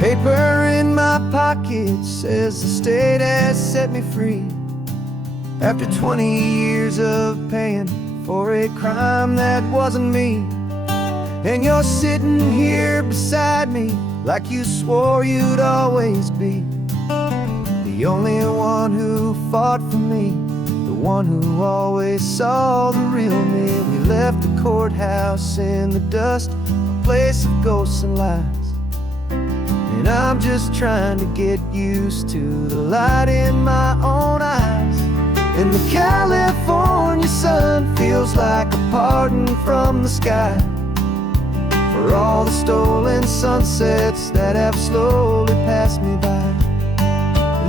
Paper in my pocket says the state has set me free after 20 years of paying for a crime that wasn't me. And you're sitting here beside me like you swore you'd always be the only one who fought for me, the one who always saw the real me. We left the courthouse in the dust, a place of ghosts and lies. And I'm just trying to get used to the light in my own eyes. And the California sun feels like a pardon from the sky for all the stolen sunsets that have slowly passed me by.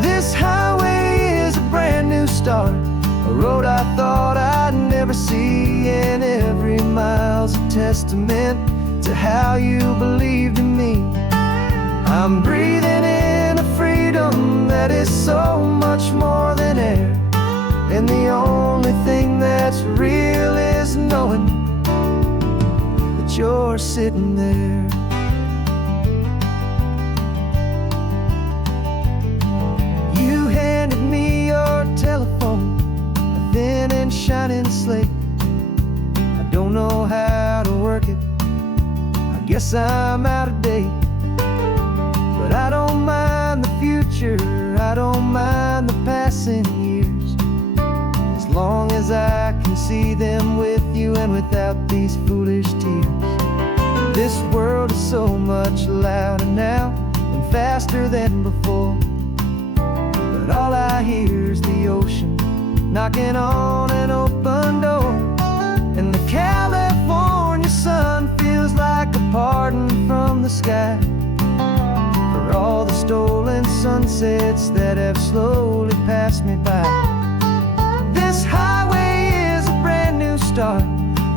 This highway is a brand new start, a road I thought I'd never see, and every mile's a testament to how you believed in me. I'm breathing in a freedom that is so much more than air, and the only thing that's real is knowing that you're sitting there. You handed me your telephone, a thin and shining slate. I don't know how to work it, I guess I'm out of date. But I don't mind the future, I don't mind the passing years, as long as I can see them with you and without these foolish tears. This world is so much louder now and faster than before, but all I hear is the ocean knocking on an open door. And the California sun feels like a pardon from the sky for all the stolen sunsets that have slowly passed me by. This highway is a brand new start,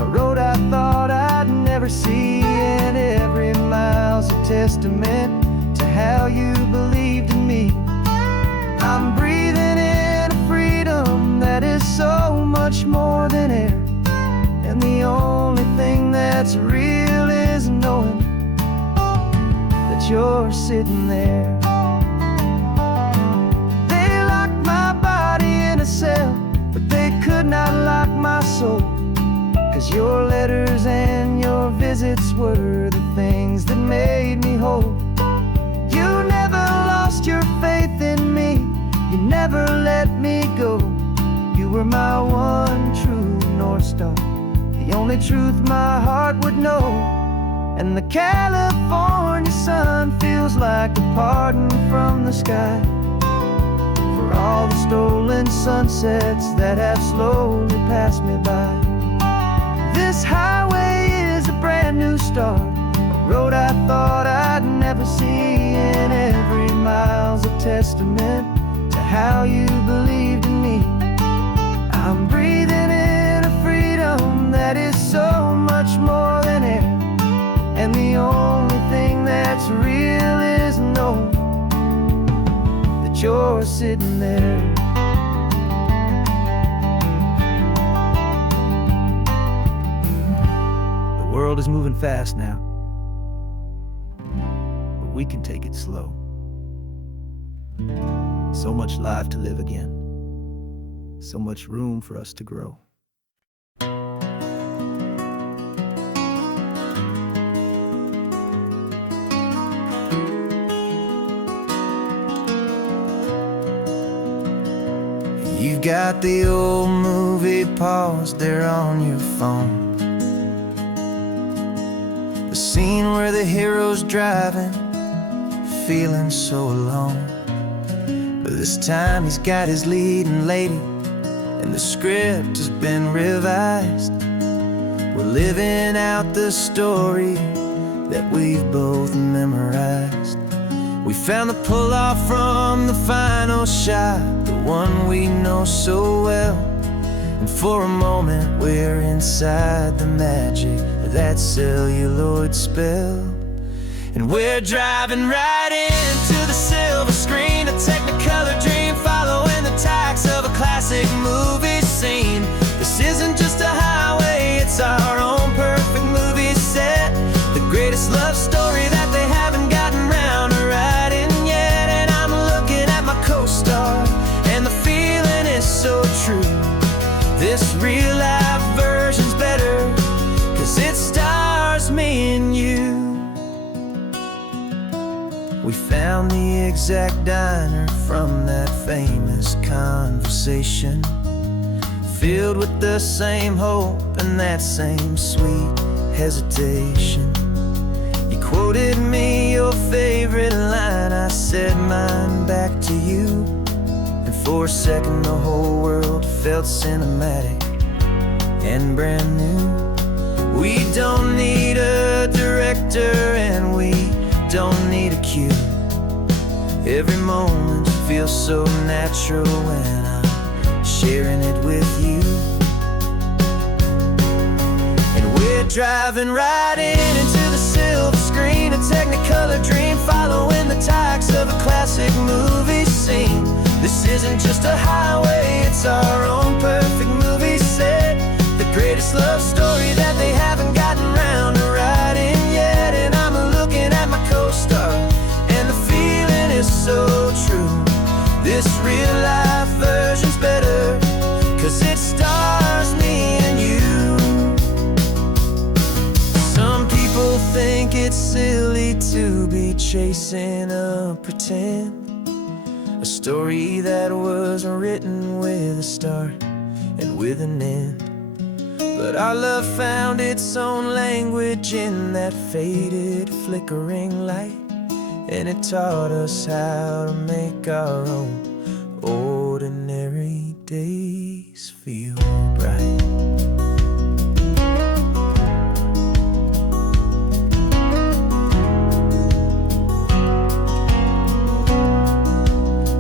a road I thought I'd never see, and every mile's a testament to how you believed in me. I'm breathing in a freedom that is so much more than air, and the only thing that's real is knowing that you're sitting there. They locked my body in a cell, but they could not lock my soul, 'cause your letters and your visits were the things that made me whole. You never lost your faith in me, you never let me go. You were my one true North Star, the only truth my heart would know. And the California sun feels like a pardon from the sky for all the stolen sunsets that have slowly passed me by. This highway is a brand new start, a road I thought I'd never see, and every mile's a testament to how you believed in me. I'm breathing in a freedom that is so much more than air, and the only thing that's real is knowing that you're sitting there. The world is moving fast now, but we can take it slow. So much life to live again, so much room for us to grow. You've got the old movie paused there on your phone, the scene where the hero's driving, feeling so alone. But this time he's got his leading lady, and the script has been revised. We're living out the story that we've both memorized. We found the pull-off from the final shot, the one we know so well. And for a moment we're inside the magic of that celluloid spell. And we're driving right into the silver screen, a Technicolor dream, following the tacks of a classic movie scene. This isn't just a highway, it's our own perfect movie set, the greatest love story that they haven't gotten round to write. exact diner from that famous conversation, filled with the same hope and that same sweet hesitation. You quoted me your favorite line, I said mine back to you, and for a second the whole world felt cinematic and brand new. We don't need a director and we don't need a cue. Every moment feels so natural when I'm sharing it with you. And we're driving right into the silver screen, a Technicolor dream, following the tacks of a classic movie scene. This isn't just a highway, it's our own perfect movie set, the greatest love story that they haven't gotten round to writing yet. And I'm looking at my co-star, and the feeling is so true. This real life version's better, 'cause it stars me and you. Some people think it's silly to be chasing a pretend, a story that was written with a start and with an end. But our love found its own language in that faded, flickering light, and it taught us how to make our own ordinary days feel bright.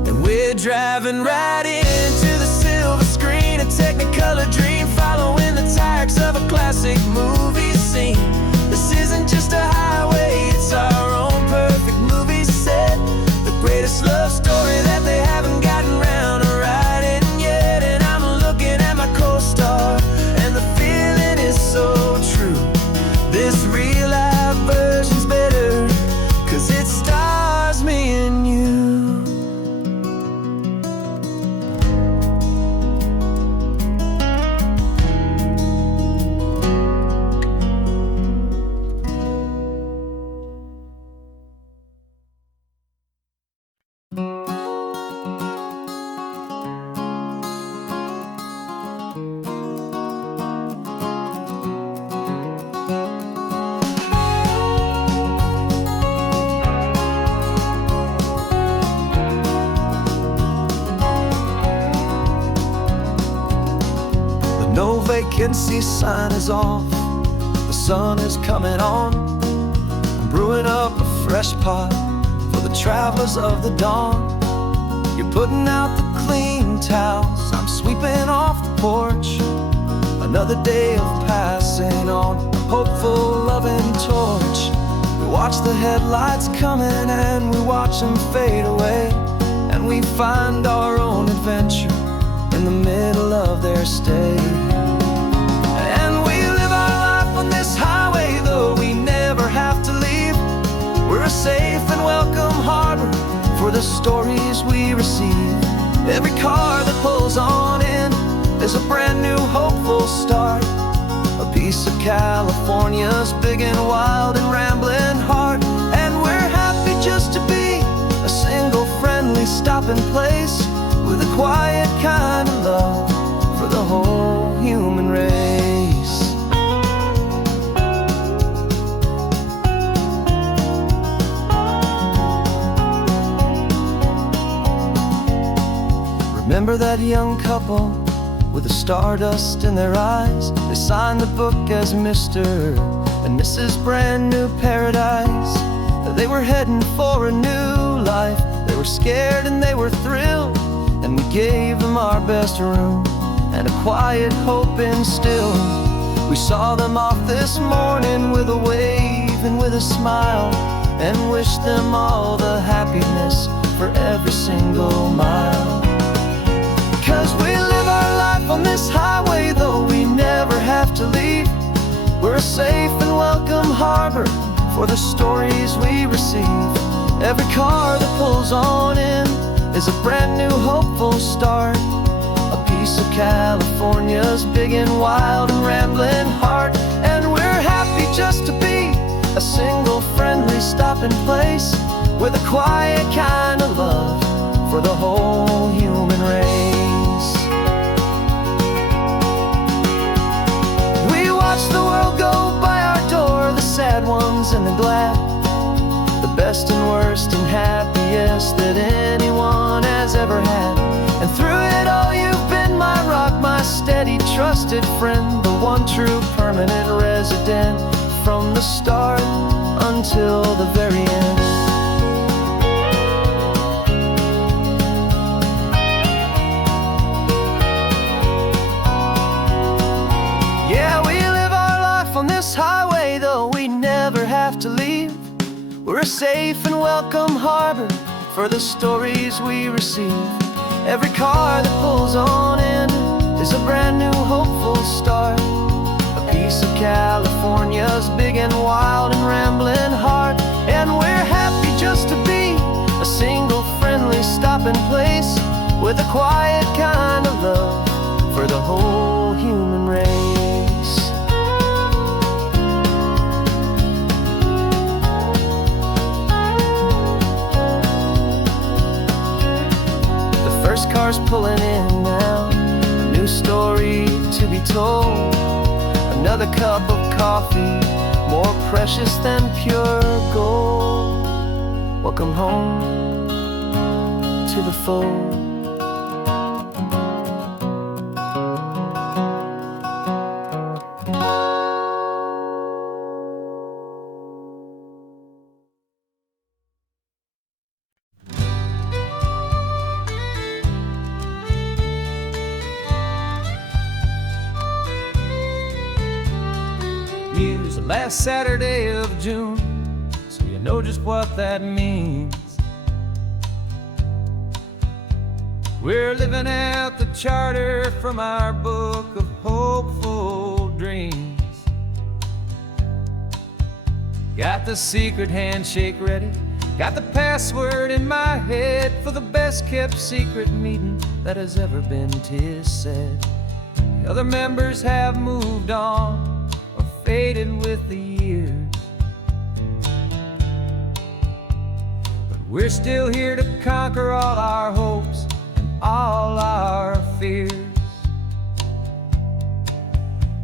And we're driving right into the silver screen, a Technicolor dream, following the tacks of a classic movie scene. This isn't just a highway, it's our own perfect movie set, the greatest love story that they haven't gotten round to writing yet. And I'm looking at my co-star, and the feeling is so true. This real life version's better, 'cause it stars me and you. No vacancy sign is off, the sun is coming on. I'm brewing up a fresh pot for the travelers of the dawn. You're putting out the clean towels, I'm sweeping off the porch. Another day of passing on, a hopeful loving torch. We watch the headlights coming and we watch them fade away, and we find our own adventure in the middle of their stay. And we live our life on this highway, though we never have to leave. We're a safe and welcome harbor for the stories we receive. Every car that pulls on in is a brand new hopeful start, a piece of California's big and wild and rambling heart. And we're happy just to be a single friendly stopping place, with a quiet kind of love for the whole human race. Remember that young couple with the stardust in their eyes? They signed the book as Mr. and Mrs. Brand New Paradise. They were heading for a new life. They were scared and they were thrilled, and we gave them our best room and a quiet hope instilled. We saw them off this morning with a wave and with a smile, and wished them all the happiness for every single mile. 'Cause we live our life on this highway, though we never have to leave. We're a safe and welcome harbor for the stories we receive. Every car that pulls on in is a brand new hopeful start, a piece of California's big and wild and rambling heart. And we're happy just to be a single friendly stopping place, with a quiet kind of love for the whole human race. We watch the world go by our door, the sad ones and the glad, the best and worst and happiest that anyone has ever had. And through it all you've been my rock, my steady, trusted friend, the one true permanent resident, from the start until the very end. Yeah, we live our life on this highway, though we never have to leave. We're a safe and welcome harbor for the stories we receive. Every car that pulls on in is a brand new hopeful start, a piece of California's big and wild and rambling heart. And we're happy just to be a single friendly stopping place, with a quiet kind of love for the whole human race. First car's pulling in now, a new story to be told. Another cup of coffee, more precious than pure gold. Welcome home to the fold. Use the last Saturday of June, so you know just what that means. We're living out the charter from our book of hopeful dreams. Got the secret handshake ready, got the password in my head for the best kept secret meeting that has ever been, 'tis said. The other members have moved on, faded with the years, but we're still here to conquer all our hopes and all our fears.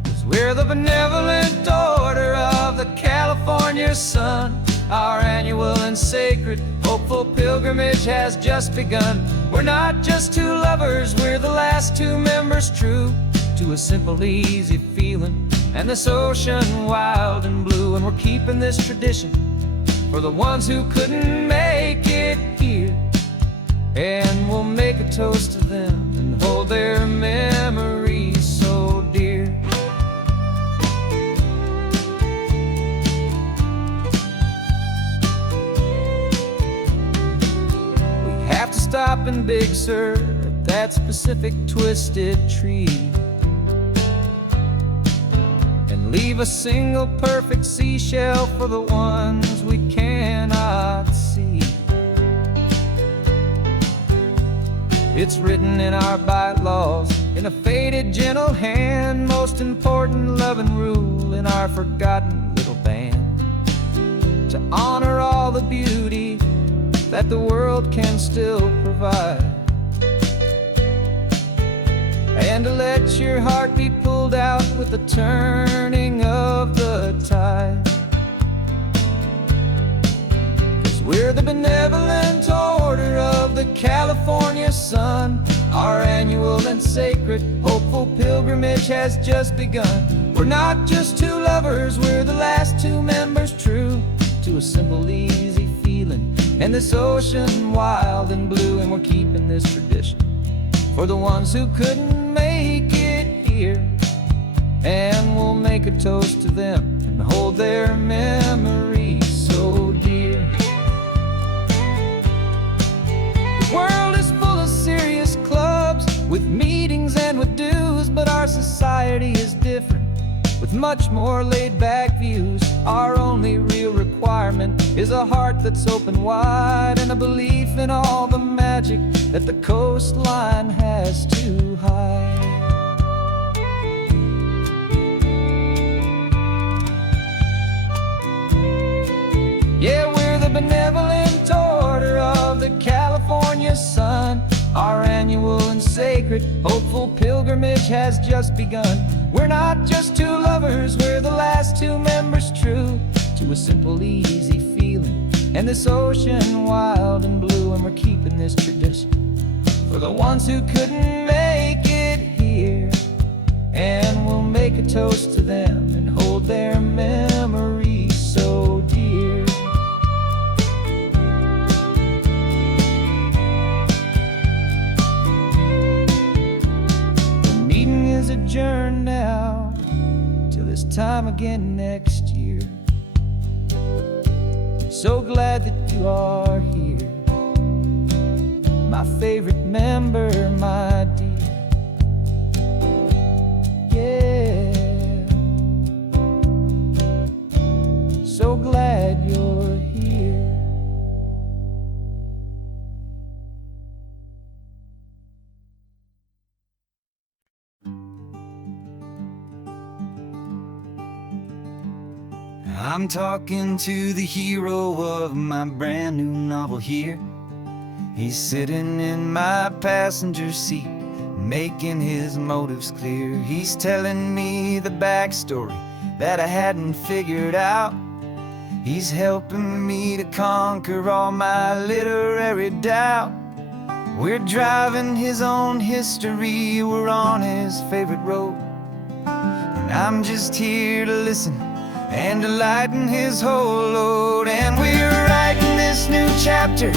'Cause we're the benevolent order of the California sun. Our annual and sacred hopeful pilgrimage has just begun. We're not just two lovers, we're the last two members true to a simple, easy feeling and this ocean wild and blue. And we're keeping this tradition for the ones who couldn't make it here, and we'll make a toast to them and hold their memories so dear. We have to stop in Big Sur at that specific twisted tree, leave a single perfect seashell for the ones we cannot see. It's written in our bylaws in a faded gentle hand, most important loving rule in our forgotten little band, to honor all the beauty that the world can still provide, and to let your heart be pulled out with the turning of the tide. 'Cause we're the benevolent order of the California sun. Our annual and sacred hopeful pilgrimage has just begun. We're not just two lovers, we're the last two members true to a simple, easy feeling and this ocean wild and blue. And we're keeping this tradition for the ones who couldn't make it here, and we'll make a toast to them and hold their memories so dear. The world is full of serious clubs with meetings and with dues, but our society is different with much more laid-back views. Our only real requirement is a heart that's open wide and a belief in all the magic that the coastline has to hide. Yeah, we're the benevolent sacred, hopeful pilgrimage has just begun. We're not just two lovers, we're the last two members true to a simple, easy feeling. And this ocean wild and blue, and we're keeping this tradition for the ones who couldn't make it here. And we'll make a toast to them and hold their memories so dear. The meeting is adjourned now till this time again next year. So glad that you are here, my favorite member, my dear. Yeah, so glad you're here. I'm talking to the hero of my brand new novel here. He's sitting in my passenger seat, making his motives clear. He's telling me the backstory that I hadn't figured out. He's helping me to conquer all my literary doubt. We're driving his own history, we're on his favorite road, and I'm just here to listen and to lighten his whole load. And we're writing this new chapter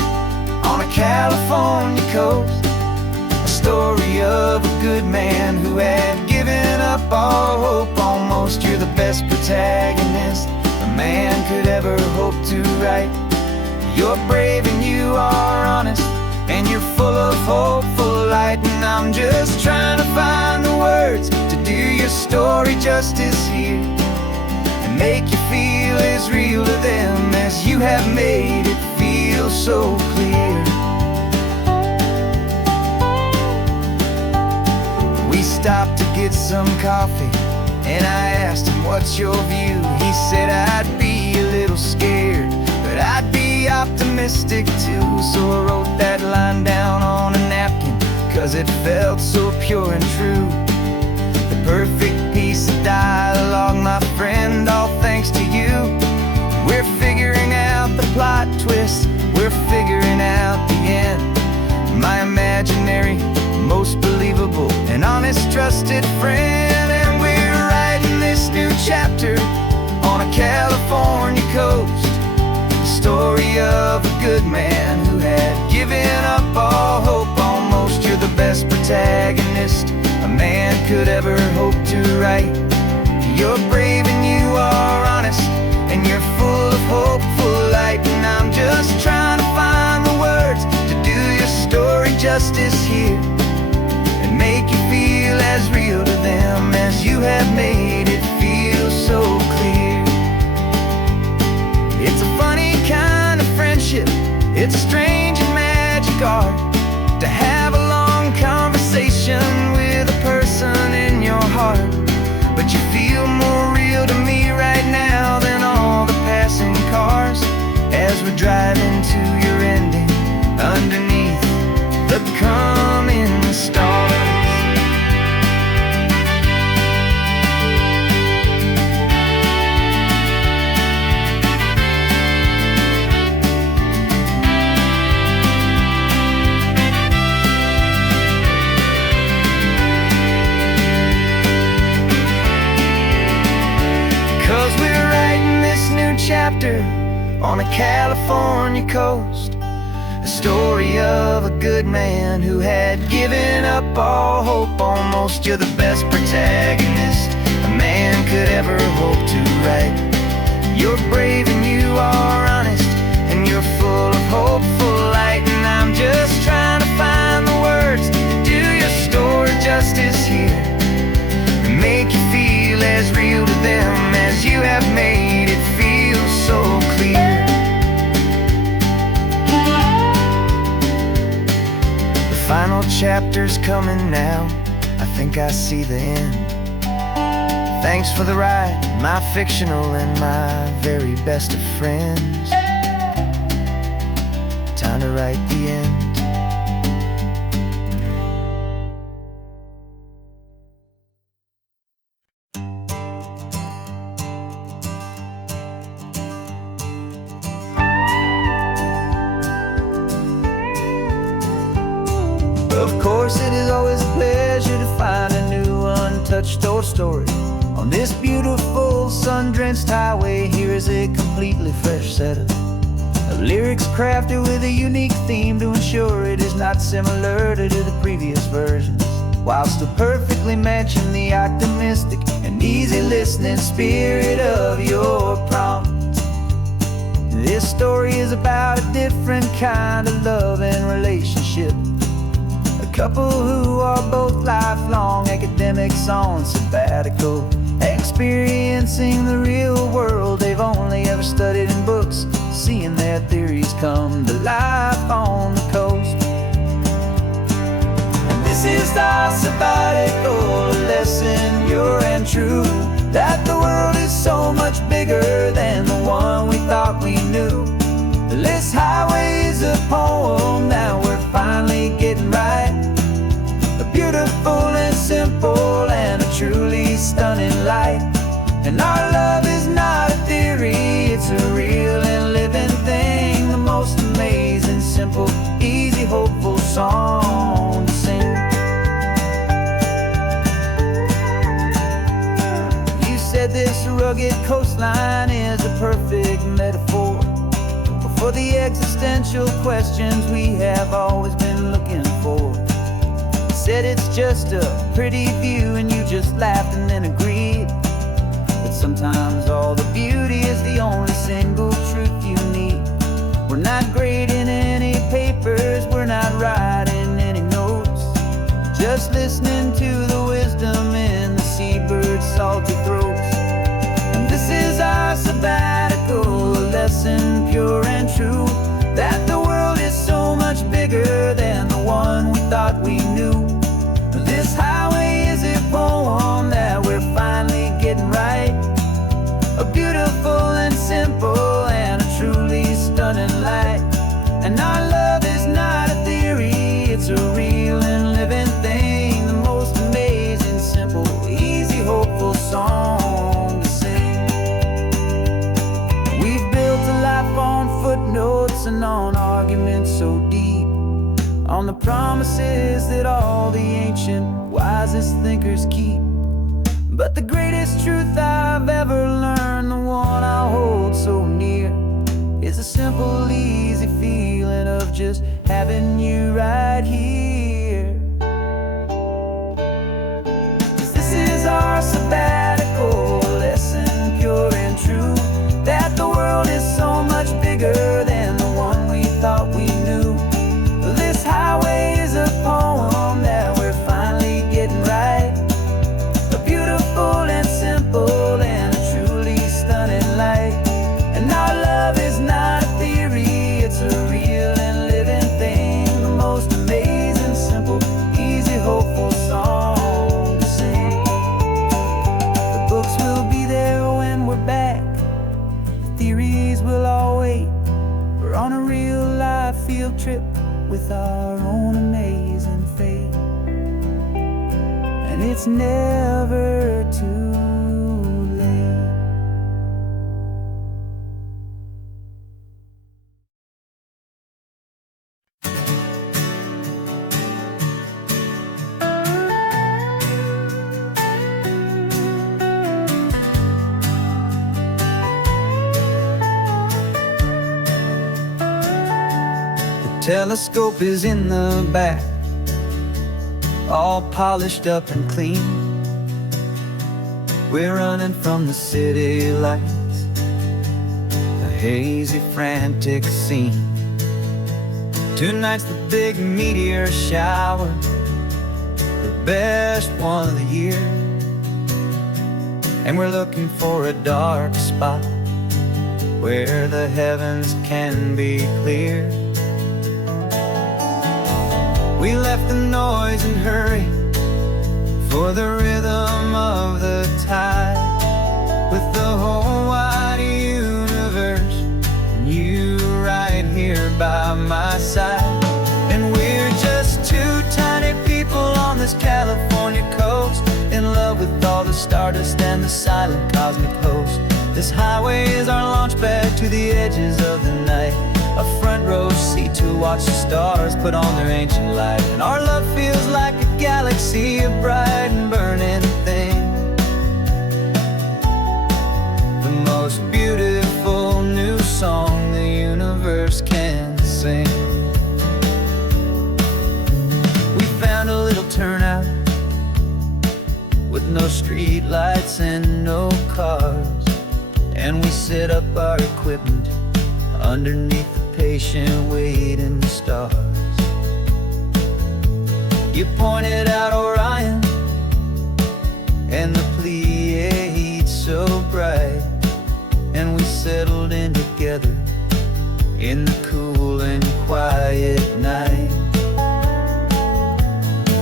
on a California coast, a story of a good man who had given up all hope almost. You're the best protagonist a man could ever hope to write. You're brave and you are honest, and you're full of hopeful light. And I'm just trying to find the words to do your story justice here, and make you feel as real to them as you have made it feel so clear. We stopped to get some coffee, and I asked him, what's your view? He said, I'd be a little scared, but I'd be optimistic too. So I wrote that line down on a napkin, 'cause it felt so pure and true. The perfect piece of dialogue, my friend, all thanks to you. We're figuring out the plot twist, we're figuring out the end. My imaginary, most believable and honest trusted friend. And we're writing this new chapter on a California coast, the story of a good man who had given up all hope almost. You're the best protagonist a man could ever hope to write. You're brave and you are honest, and you're full of hopeful light. And I'm just trying to find the words to do your story justice here, and make you feel as real to them as you have made it feel so clear. It's a funny kind of friendship, it's a strange and magic art to have a long conversation with a person in your heart. But you feel more real to me right now than all the passing cars, as we're driving to your ending underneath the coming stars. 'Cause we're writing this new chapter on a California coast, a story of a good man who had given up all hope almost. You're the best protagonist a man could ever hope to write. You're brave and you are honest, and you're full of hopeful light. And I'm just trying to find the words to do your story justice here, and make you feel as real to them as you have made it feel so clear. The final chapter's coming now, I think I see the end. Thanks for the ride, my fictional and my very best of friends. Time to write the end. course, it is always a pleasure to find a new untouched old story. On this beautiful sun-drenched highway, here is a completely fresh set of lyrics crafted with a unique theme to ensure it is not similar to the previous versions, while still perfectly matching the optimistic and easy listening spirit of your prompt. This story is about a different kind of love and relationship. A couple who are both lifelong academics on sabbatical, experiencing the real world they've only ever studied in books, seeing their theories come to life on the coast. And this is our sabbatical lesson, pure and true, that the world is so much bigger than the one we thought we knew. This highway is a poem that we're finally getting right. A beautiful and simple and a truly stunning light. And our love is not a theory, it's a real and living thing. The most amazing, simple, easy, hopeful song to sing. You said this rugged coastline is a perfect metaphor for the existential questions we have always been looking for. Said it's just a pretty view and you just laughed and then agreed. But sometimes all the beauty is the only single truth you need. We're not grading any papers, we're not writing any notes, just listening to the wisdom in the seabird's salty throats. And this is our sabbatical, a lesson pure and true, that the world is so much bigger than the one we thought we knew. This highway is a poem that we're finally getting right. A beautiful and simple and a truly stunning light. And our love is not a theory, it's a real and living thing. The most amazing, simple, easy, hopeful song to sing. We've built a life on footnotes and on arguments so deep, on the promises that all the ancient, wisest thinkers keep. But the greatest truth I've ever learned, the one I hold so near, is a simple, easy feeling of just having you right here. 'Cause this is our sabbatical lesson, pure and true, that the world is so much bigger than the one we thought we knew. This highway is a poem that we're finally getting right. A beautiful and simple and a truly stunning light. And our love is not a theory, it's a real and living thing. The most amazing, simple, easy, hopeful song to sing. The books will be there when we're back, the theories will all wait. We're on a real life field trip with our own amazing fate. And it's never too late. The telescope is in the back, all polished up and clean. We're running from the city lights, a hazy, frantic scene. Tonight's the big meteor shower, the best one of the year. And we're looking for a dark spot where the heavens can be clear. We left the noise and hurry for the rhythm of the tide, with the whole wide universe and you right here by my side. And we're just two tiny people on this California coast, in love with all the stardust and the silent cosmic host. This highway is our launch pad to the edges of the night, a front row seat to watch the stars put on their ancient light. And our love feels like a galaxy, a bright and burning thing, the most beautiful new song the universe can sing. We found a little turnout with no street lights and no cars, and we set up our equipment underneath the patient waiting stars. You pointed out Orion and the Pleiades so bright, and we settled in together in the cool and quiet night,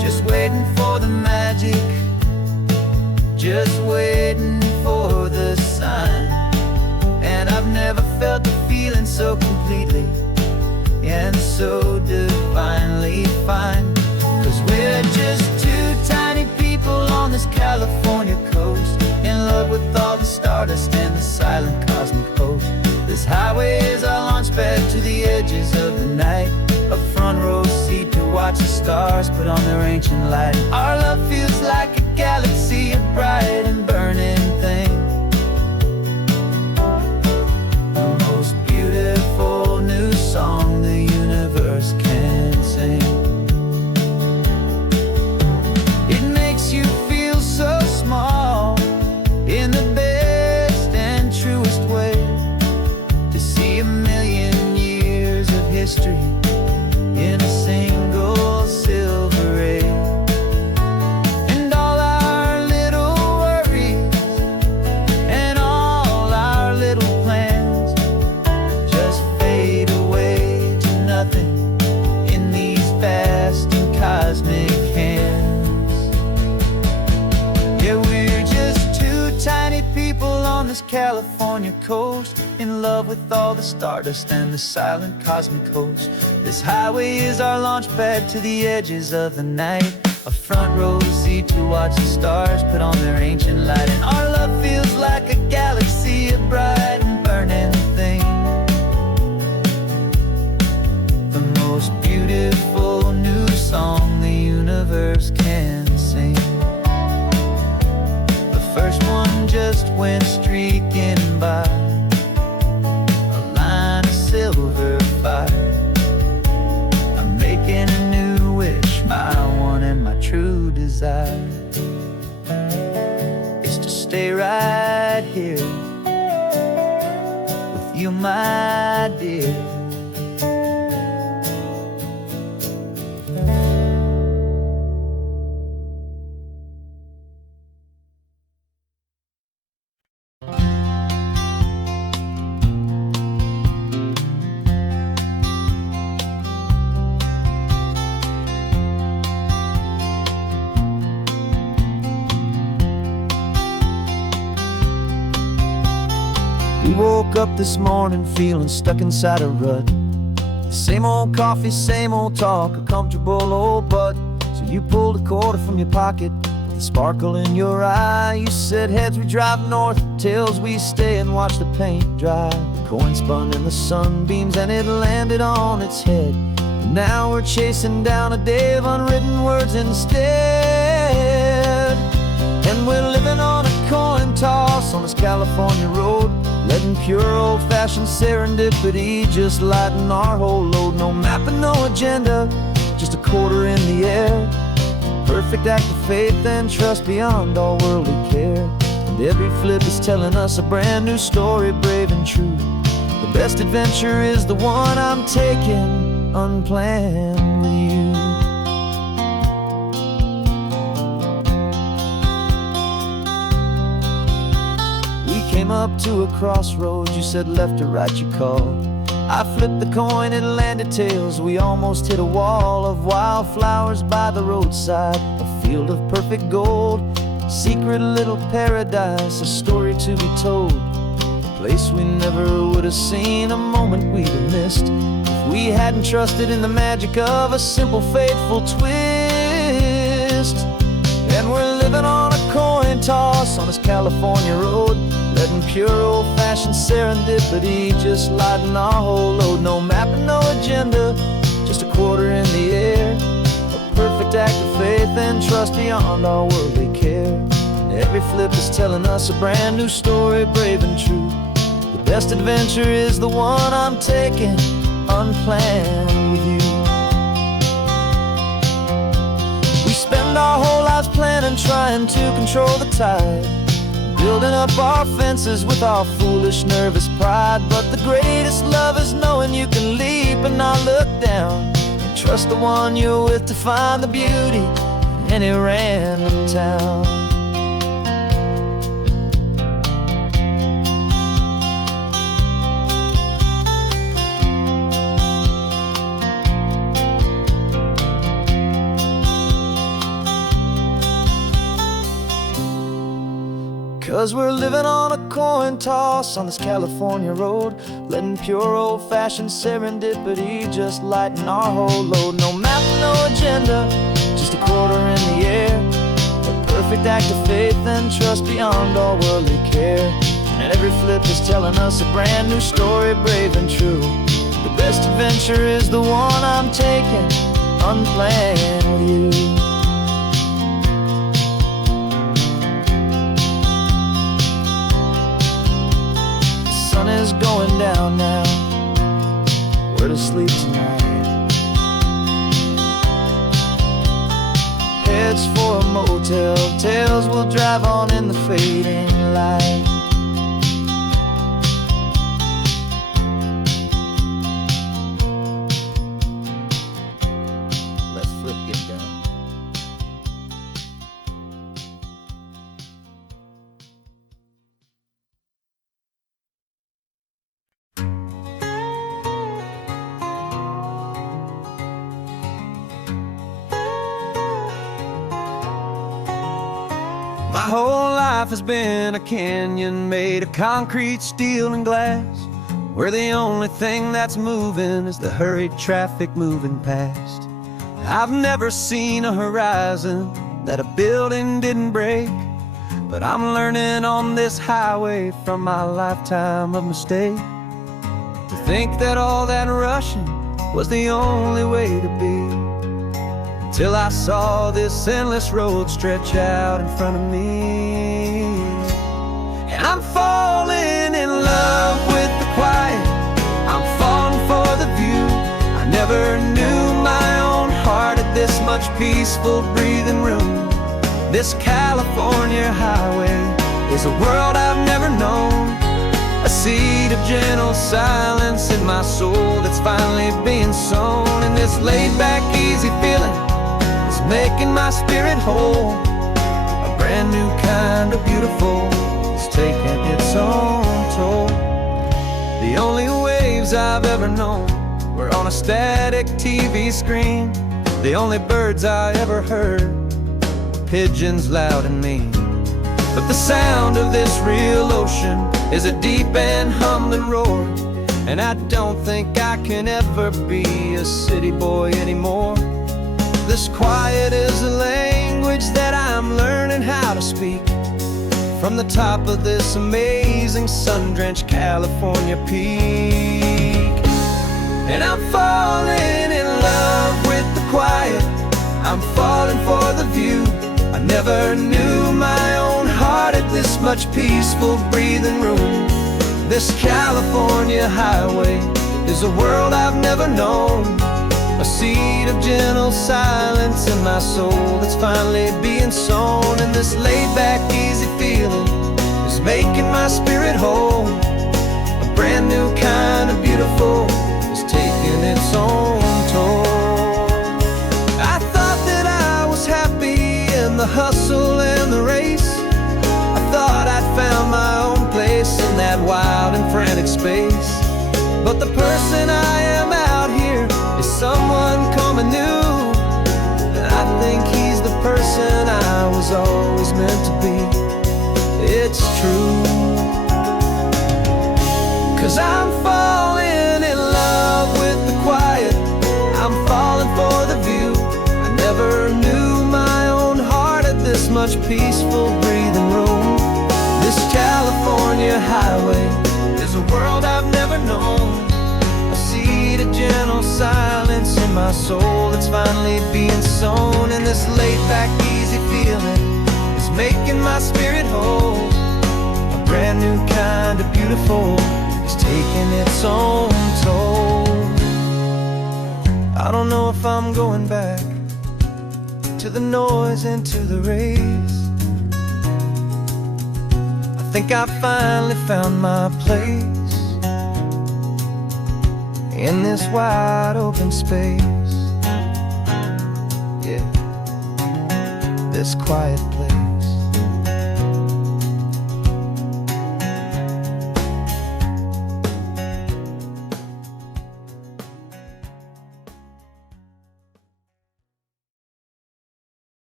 just waiting for the magic, just waiting for the sign. And I've never felt the feeling so completely and so divinely fine. 'Cause we're just two tiny people on this California coast, in love with all the stardust and the silent cosmic host. This highway is our launch pad to the edges of the night, a front row seat to watch the stars put on their ancient light. Our love feels like a galaxy, a bright and burning thing, the most beautiful new song the universe can sing. It makes you feel so small in the best and truest way, to see a million years of history in a single silver ray. And all our little worries and all our little plans just fade away to nothing in these vast and cosmic hands. Yeah, we're just two tiny people on this California coast, in love with all the stardust and the silent cosmic host. This highway is our launch pad to the edges of the night, a front row seat to watch the stars put on their ancient light. And our love feels like a galaxy, a bright and burning thing, the most beautiful new song the universe can sing. The first one just went streaking by, a line of silver fire. I'm making a new wish, my one and my true desire is to stay right here with you, my dear. We woke up this morning feeling stuck inside a rut. Same old coffee, same old talk, a comfortable old butt. So you pulled a quarter from your pocket with a sparkle in your eye. You said, heads we drive north, tails we stay and watch the paint dry. The coin spun in the sunbeams and it landed on its head. And now we're chasing down a day of unwritten words instead. And we're living on a coin toss on this California road, letting pure old-fashioned serendipity just lighten our whole load. No map and no agenda, just a quarter in the air, perfect act of faith and trust beyond all worldly care. And every flip is telling us a brand new story, brave and true. The best adventure is the one I'm taking unplanned with you. Came up to a crossroads, you said left or right you called. I flipped the coin, it landed tails. We almost hit a wall of wildflowers by the roadside, a field of perfect gold, secret little paradise, a story to be told, a place we never would have seen, a moment we'd have missed if we hadn't trusted in the magic of a simple faithful twist. And we're living on a coin toss on this California road, letting pure old-fashioned serendipity, just lighting our whole load. No map and no agenda, just a quarter in the air. A perfect act of faith and trust beyond our worldly care. And every flip is telling us a brand new story, brave and true. The best adventure is the one I'm taking, unplanned with you. We spend our whole lives planning, trying to control the tide, building up our fences with our foolish, nervous pride. But the greatest love is knowing you can leap and not look down, and trust the one you're with to find the beauty in any random town. 'Cause we're living on a coin toss on this California road, letting pure old-fashioned serendipity just lighten our whole load. No map, no agenda, just a quarter in the air. A perfect act of faith and trust beyond all worldly care. And every flip is telling us a brand new story, brave and true. The best adventure is the one I'm taking, unplanned with you. Is going down now, where to sleep tonight? Heads for a motel, tails will drive on in the fading light. Let's flip get down. My whole life has been a canyon made of concrete, steel, and glass, where the only thing that's moving is the hurried traffic moving past. I've never seen a horizon that a building didn't break, but I'm learning on this highway from my lifetime of mistakes to think that all that rushing was the only way to be. Till I saw this endless road stretch out in front of me. And I'm falling in love with the quiet, I'm falling for the view. I never knew my own heart had this much peaceful breathing room. This California highway is a world I've never known, a seed of gentle silence in my soul that's finally being sown. And this laid-back, easy feeling making my spirit whole. A brand new kind of beautiful is taking its own toll. The only waves I've ever known were on a static TV screen. The only birds I ever heard were pigeons loud and mean. But the sound of this real ocean is a deep and humbling roar, and I don't think I can ever be a city boy anymore. This quiet is a language that I'm learning how to speak from the top of this amazing sun-drenched California peak. And I'm falling in love with the quiet, I'm falling for the view. I never knew my own heart had this much peaceful breathing room. This California highway is a world I've never known, a seed of gentle silence in my soul that's finally being sown. And this laid-back, easy feeling is making my spirit whole. A brand new kind of beautiful is taking its own toll. I thought that I was happy in the hustle and the race. I thought I'd found my own place in that wild and frantic space. But the person I am out here is someone coming new, and I think he's the person I was always meant to be. It's true, 'cause I'm falling in love with the quiet, I'm falling for the view. I never knew my own heart had this much peaceful breathing room. This California California highway is a world I've never known. I see the gentle silence in my soul that's finally being sown. And this laid-back, easy feeling is making my spirit whole. A brand new kind of beautiful is taking its own toll. I don't know if I'm going back to the noise and to the race. I think I finally found my place in this wide open space. Yeah, this quiet place.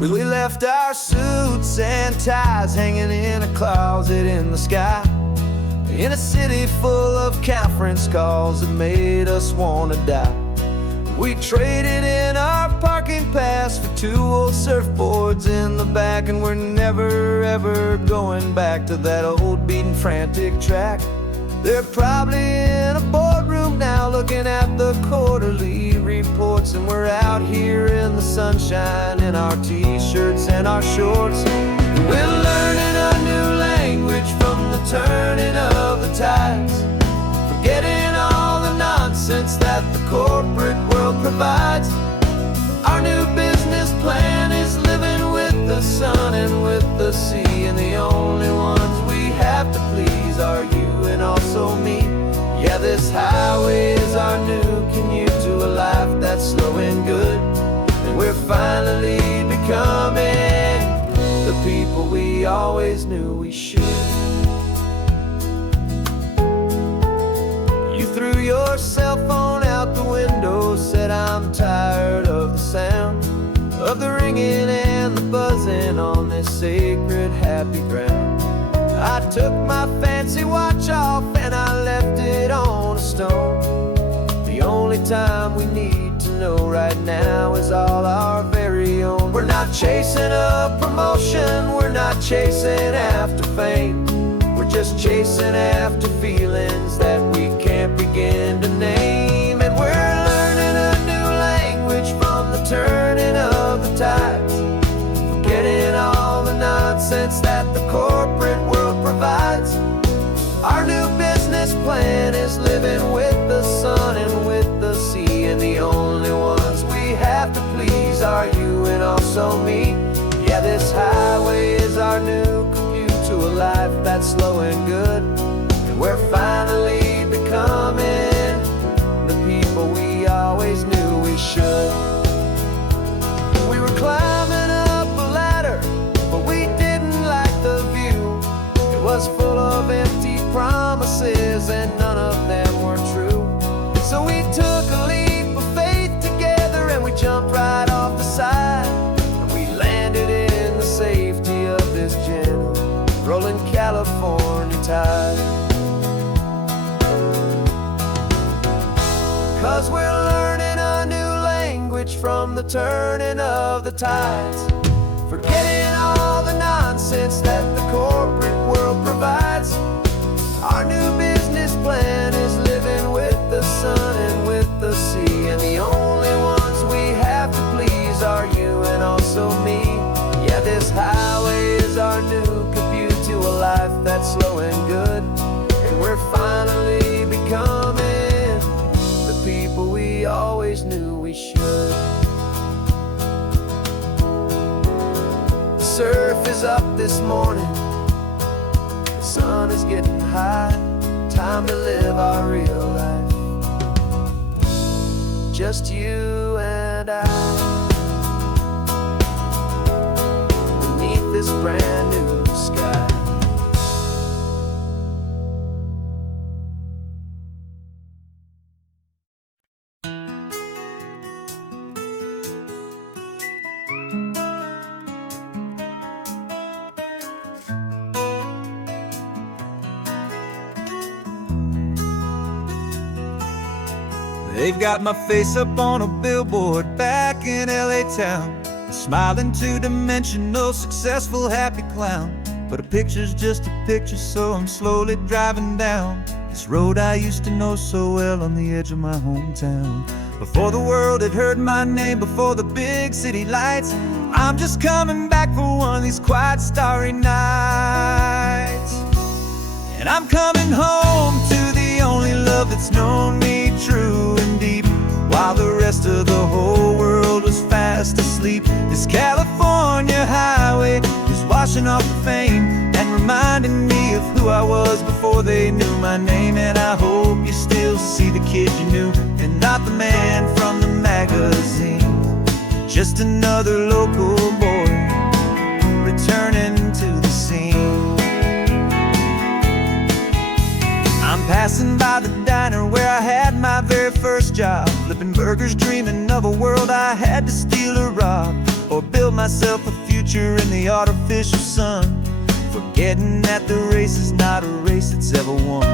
We left our suits and ties hanging in a closet in the sky, in a city full of conference calls that made us wanna die. We traded in our parking pass for 2 old surfboards in the back, and we're never ever going back to that old beaten frantic track. They're probably in a boardroom now looking at the quarterly reports, and we're out here in the sunshine in our t-shirts and our shorts. We're learning a new language from the turning of the tides, forgetting all the nonsense that the corporate world provides. Our new business plan is living with the sun and with the sea, and the only ones we have to please are you and also me. Yeah, this highway is our new commute to a life that's slow and good, and we're finally becoming the people we always knew we should. You threw your cell phone out the window, said I'm tired of the sound of the ringing and the buzzing on this sacred happy ground. I took my fancy watch off and I left it on a stone. The only time we need to know right now is all our very own. We're not chasing a promotion, we're not chasing after fame. We're just chasing after feelings that we can't begin to name. And we're learning a new language from the turning of the tides, forgetting all the nonsense that the corporate world provides. Our new business plan is living with the sun and with the sea, and the only ones we have to please are you and also me. Yeah, this highway is our new commute to a life that's slow and good, and we're finally becoming the people we always knew we should. We were climbing up a ladder, but we didn't like the view. It was full of empty promises and none of them were true. So we took a leap of faith together and we jumped right off the side, and we landed in the safety of this gentle rolling California tide. 'Cause we're learning a new language from the turning of the tides, forgetting all the nonsense that the corporate world provides. Our new business plan is living with the sun and with the sea, and the only ones we have to please are you and also me. Yeah, this highway is our new commute to a life that's slow and good, and we're finally becoming the people we always knew we should. The surf is up this morning, the sun is getting high, time to live our real life, just you and I, beneath this brand new sky. They've got my face up on a billboard back in LA town, a smiling two-dimensional, successful, happy clown. But a picture's just a picture, so I'm slowly driving down this road I used to know so well on the edge of my hometown. Before the world had heard my name, before the big city lights, I'm just coming back for one of these quiet, starry nights. And I'm coming home to the only love that's known me true and deep, while the rest of the whole world was fast asleep. This California highway is washing off the fame and reminding me of who I was before they knew my name. And I hope you still see the kid you knew, and not the man from the magazine. Just another local boy returning to the scene. I'm passing by the diner where I had my very first job, flipping burgers, dreaming of a world I had to steal or rob, or build myself a future in the artificial sun, forgetting that the race is not a race that's ever won.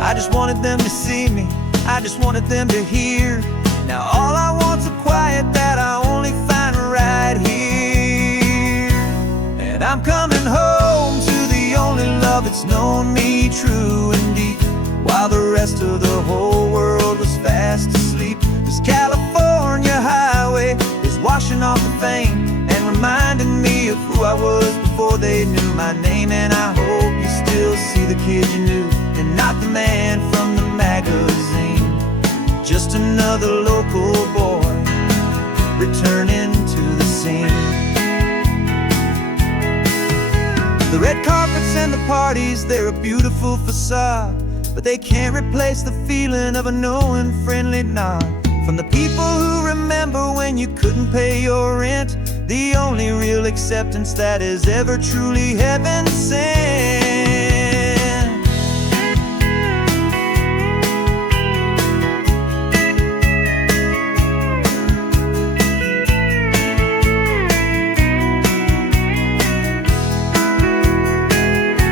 I just wanted them to see me, I just wanted them to hear. Now all I want's a quiet that I only find right here. And I'm coming home to the only love that's known me true and deep, while the rest of the whole world was fast asleep. This California highway is washing off the fame and reminding me of who I was before they knew my name. And I hope you still see the kid you knew, and not the man from the magazine. Just another local boy returning to the scene. The red carpets and the parties, they're a beautiful facade, but they can't replace the feeling of a knowing, friendly nod from the people who remember when you couldn't pay your rent. The only real acceptance that is ever truly heaven sent.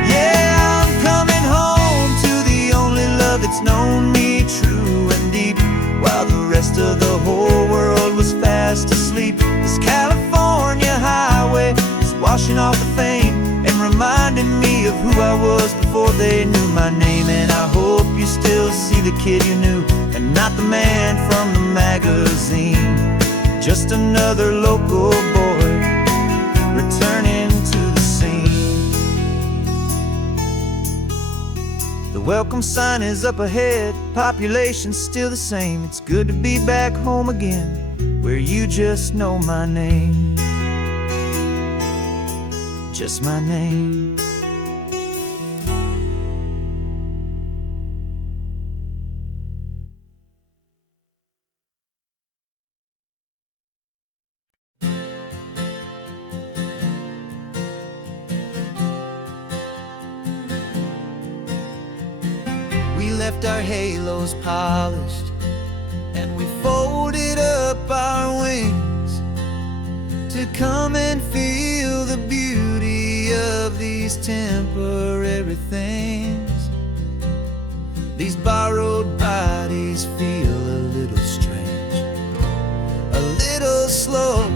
Yeah, I'm coming home to the only love that's known me true and deep, while the rest of the whole world was fast asleep. This California highway is washing off the fame and reminding me of who I was before they knew my name. And I hope you still see the kid you knew, and not the man from the magazine. Just another local boy returning to the scene. The welcome sign is up ahead, population's still the same. It's good to be back home again, where you just know my name. Just my name. We left our halos polished, and we folded up our wings to come and feel the beauty of these temporary things. These borrowed bodies feel a little strange, a little slow,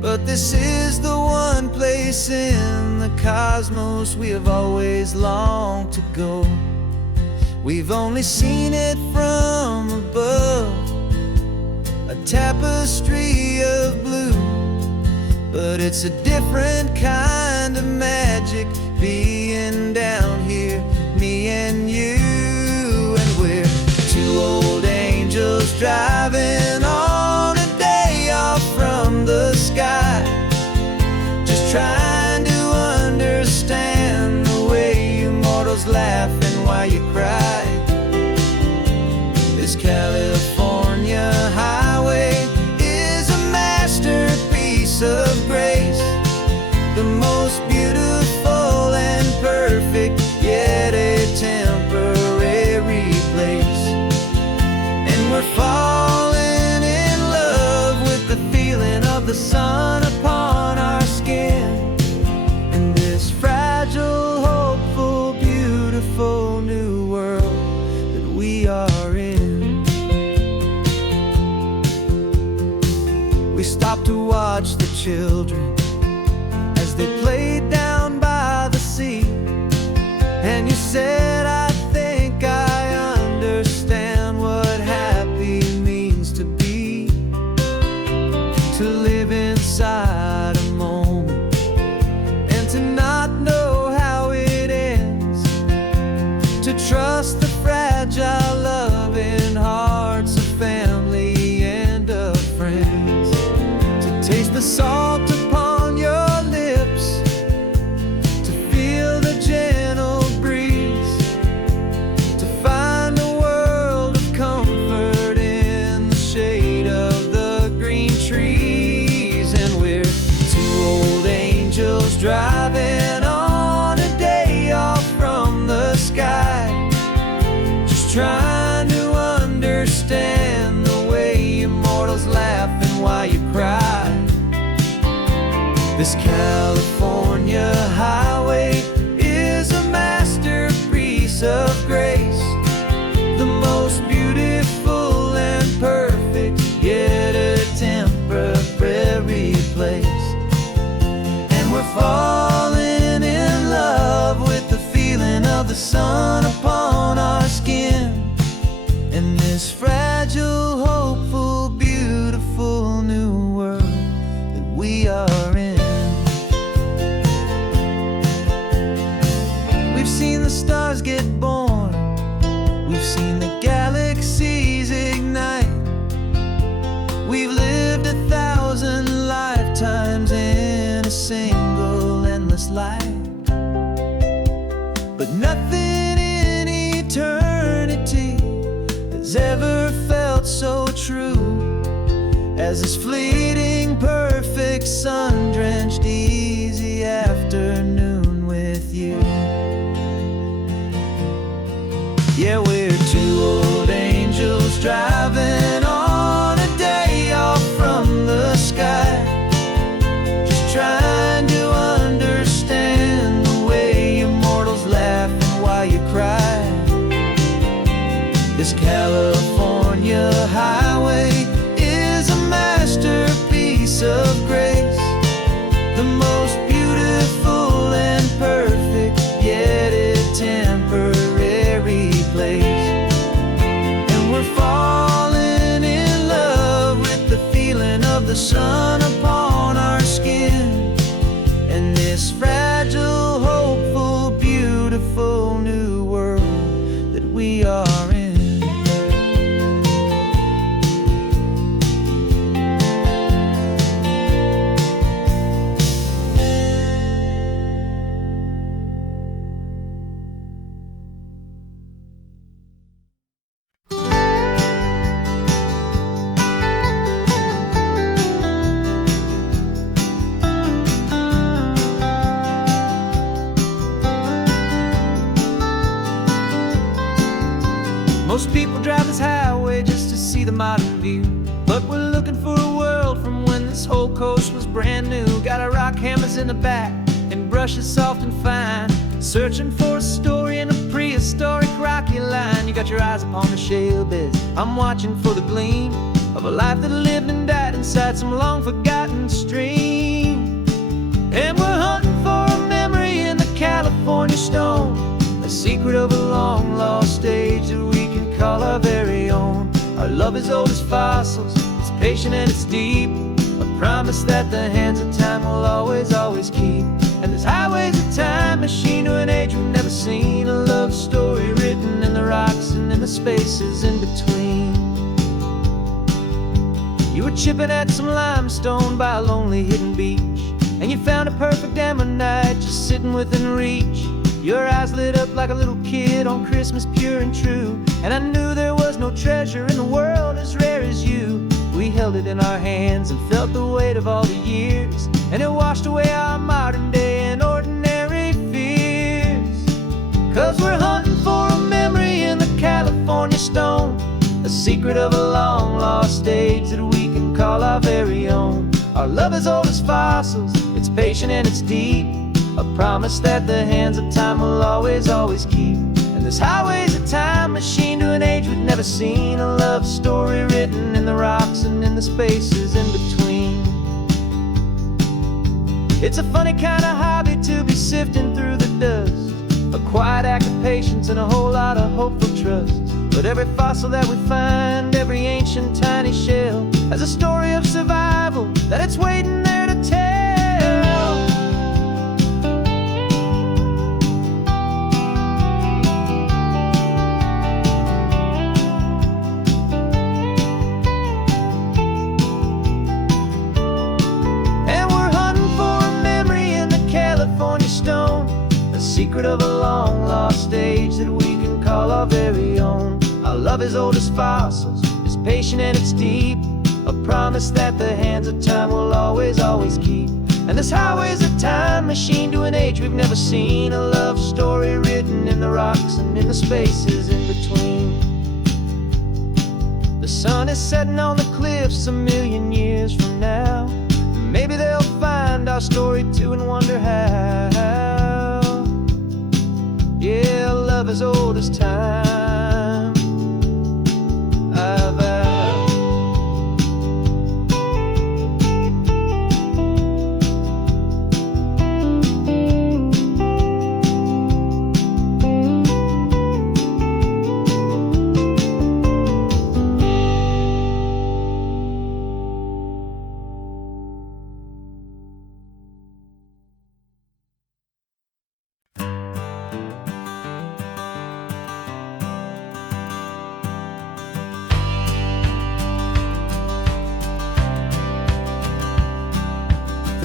but this is the one place in the cosmos we have always longed to go. We've only seen it from above, a tapestry of blue, but it's a different kind of magic being down here, me and you. And we're two old angels driving on a day off from the sky, just trying to understand the way you mortals laugh and why you cry. This California highway is a masterpiece of grace, the most beautiful and perfect, yet a temporary place. And we're falling in love with the feeling of the sun upon our skin, in this fragile, hopeful, beautiful new world that we are in. you said, I think I understand what happy means to be, to live inside a moment and to not know how it ends, to trust the fragile loving hearts of family and of friends, to taste the salt upon your lips, to feel the gentle breeze, to find a world of comfort in the shade of the green trees. And we're two old angels driving on a day off from the sky, just trying to understand the way immortals laugh and why you cry. This California highway is a masterpiece of grace, the most beautiful and perfect, yet a temporary place. And we're falling in love with the feeling of the sun upon our skin, in this fragile, hopeful, beautiful new world that we are in. We've seen the stars get born, we've seen the galaxies ignite, we've lived 1,000 lifetimes in a single endless life. But nothing in eternity has ever felt so true as this fleeting, perfect, sun-drenched, easy afternoon with you. Yeah, we're two old angels driving on a day off from the sky, just trying to understand the way immortals laugh and why you cry. This California highway is a masterpiece of grace, the most beautiful and perfect, yet a temporary place. And we're falling in love with the feeling of the sun upon our skin, and this fragile, hopeful, beautiful new world that we are in. Most people drive this highway just to see the modern view, but we're looking for a world from when this whole coast was brand new. Got our rock hammers in the back and brushes soft and fine, searching for a story in a prehistoric rocky line. You got your eyes upon the shale beds, I'm watching for the gleam of a life that lived and died inside some long forgotten stream. And we're hunting for a memory in the California stone, a secret of a long lost age that we can call our very own. Our love is old as fossils, it's patient and it's deep, a promise that the hands of time will always, always keep. And this highway's a time machine to an age we've never seen, a love story written in the rocks and in the spaces in between. You were chipping at some limestone by a lonely hidden beach, and you found a perfect ammonite just sitting within reach. Your eyes lit up like a little kid on Christmas, pure and true, and I knew there was no treasure in the world as rare as you. We held it in our hands and felt the weight of all the years, and it washed away our modern day and ordinary fears. 'Cause we're hunting for a memory in the California stone, a secret of a long lost age that we can call our very own. Our love is old as fossils, it's patient and it's deep, a promise that the hands of time will always, always keep. And this highway's a time machine to an age we've never seen, a love story written in the rocks and in the spaces in between. It's a funny kind of hobby to be sifting through the dust, a quiet act of patience and a whole lot of hopeful trust. But every fossil that we find, every ancient tiny shell, has a story of survival that it's waiting there to tell. And we're hunting for a memory in the California stone, the secret of a long-lost age that we can call our very own. Our love is old as fossils, it's patient and it's deep, a promise that the hands of time will always, always keep. And this highway's a time machine to an age we've never seen, a love story written in the rocks and in the spaces in between. The sun is setting on the cliffs a million years from now. Maybe they'll find our story too and wonder how. Yeah, love as old as time, I vow.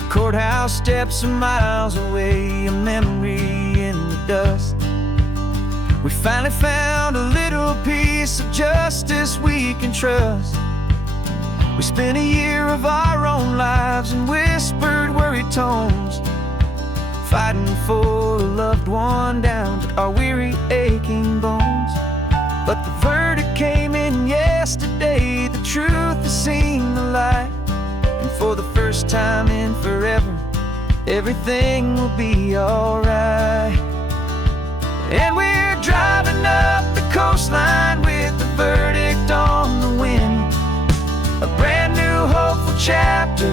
Courthouse steps are miles away, a memory in the dust. We finally found a little piece of justice we can trust. We spent a year of our own lives in whispered, worried tones, fighting for a loved one down to our weary, aching bones. But the verdict came in yesterday, the truth has seen the light. And for the first time in forever, everything will be alright. And we're driving up the coastline with the verdict on the wind. A brand new hopeful chapter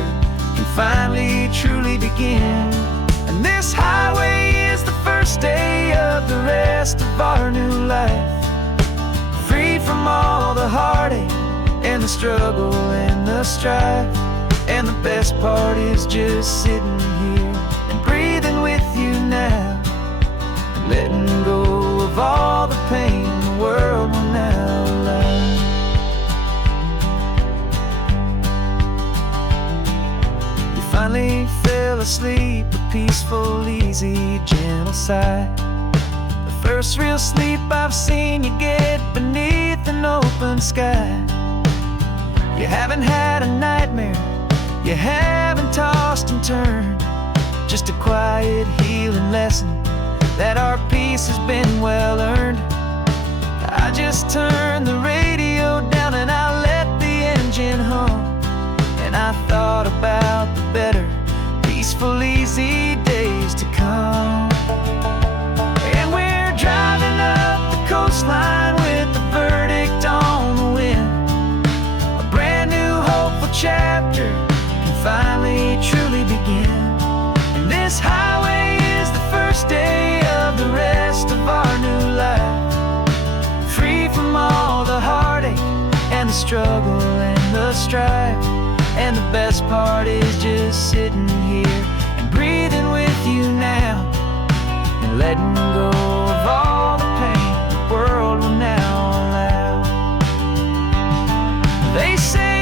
can finally truly begin. And this highway is the first day of the rest of our new life, free from all the heartache and the struggle and the strife. And the best part is just sitting here and breathing with you now, and letting go of all the pain the world will now allow. You finally fell asleep, a peaceful, easy, gentle sigh. The first real sleep I've seen you get beneath an open sky. You haven't had a nightmare, you haven't tossed and turned, just a quiet healing lesson that our peace has been well earned. I just turned the radio down and I let the engine hum, and I thought about the better, peaceful, easy days to come. And we're driving up the coastline with the verdict on the wind. A brand new hopeful chapter finally truly begin. And this highway is the first day of the rest of our new life, free from all the heartache and the struggle and the strife. And the best part is just sitting here and breathing with you now, and letting go of all the pain the world will now allow. They say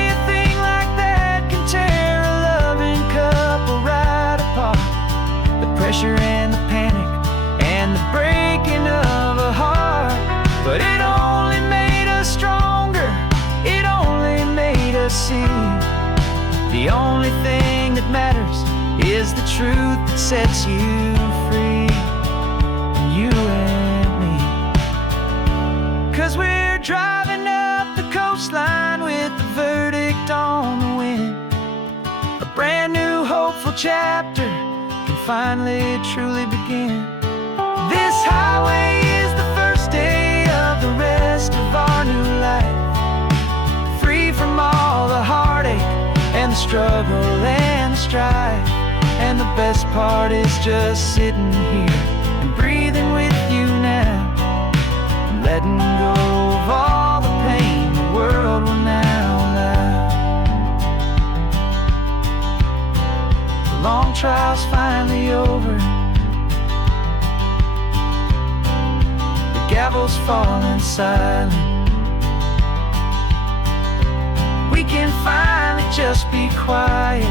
pressure and the panic and the breaking of a heart, but it only made us stronger, it only made us see the only thing that matters is the truth that sets you free, you and me. 'Cause we're driving up the coastline with the verdict on the wind. A brand new hopeful chapter finally truly begin. This highway is the first day of the rest of our new life, free from all the heartache and the struggle and the strife. And the best part is just sitting here and breathing with gavels falling silent. We can finally just be quiet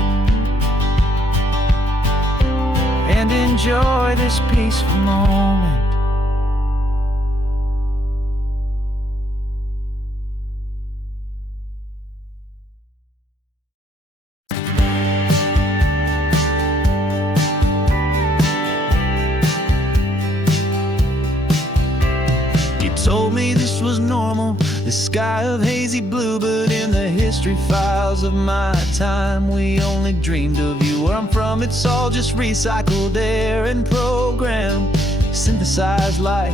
and enjoy this peaceful moment. Told me this was normal, the sky of hazy blue, but in the history files of my time, we only dreamed of you. Where I'm from, it's all just recycled air and programmed, synthesized light.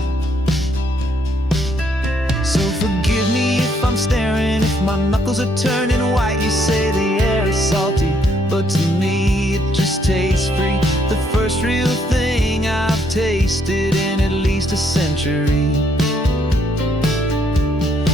So forgive me if I'm staring, if my knuckles are turning white. You say the air is salty, but to me it just tastes free. The first real thing I've tasted in at least a century.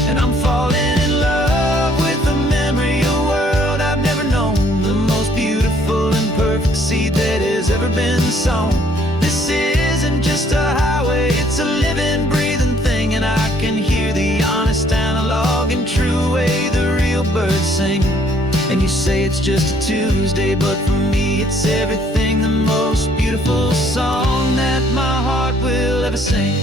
And I'm falling in love with the memory of a world I've never known, the most beautiful and perfect seed that has ever been sown. This isn't just a highway, it's a living, breathing thing, and I can hear the honest analog and true way the real birds sing. And you say it's just a Tuesday, but for me it's everything, the most beautiful song that my heart will ever sing.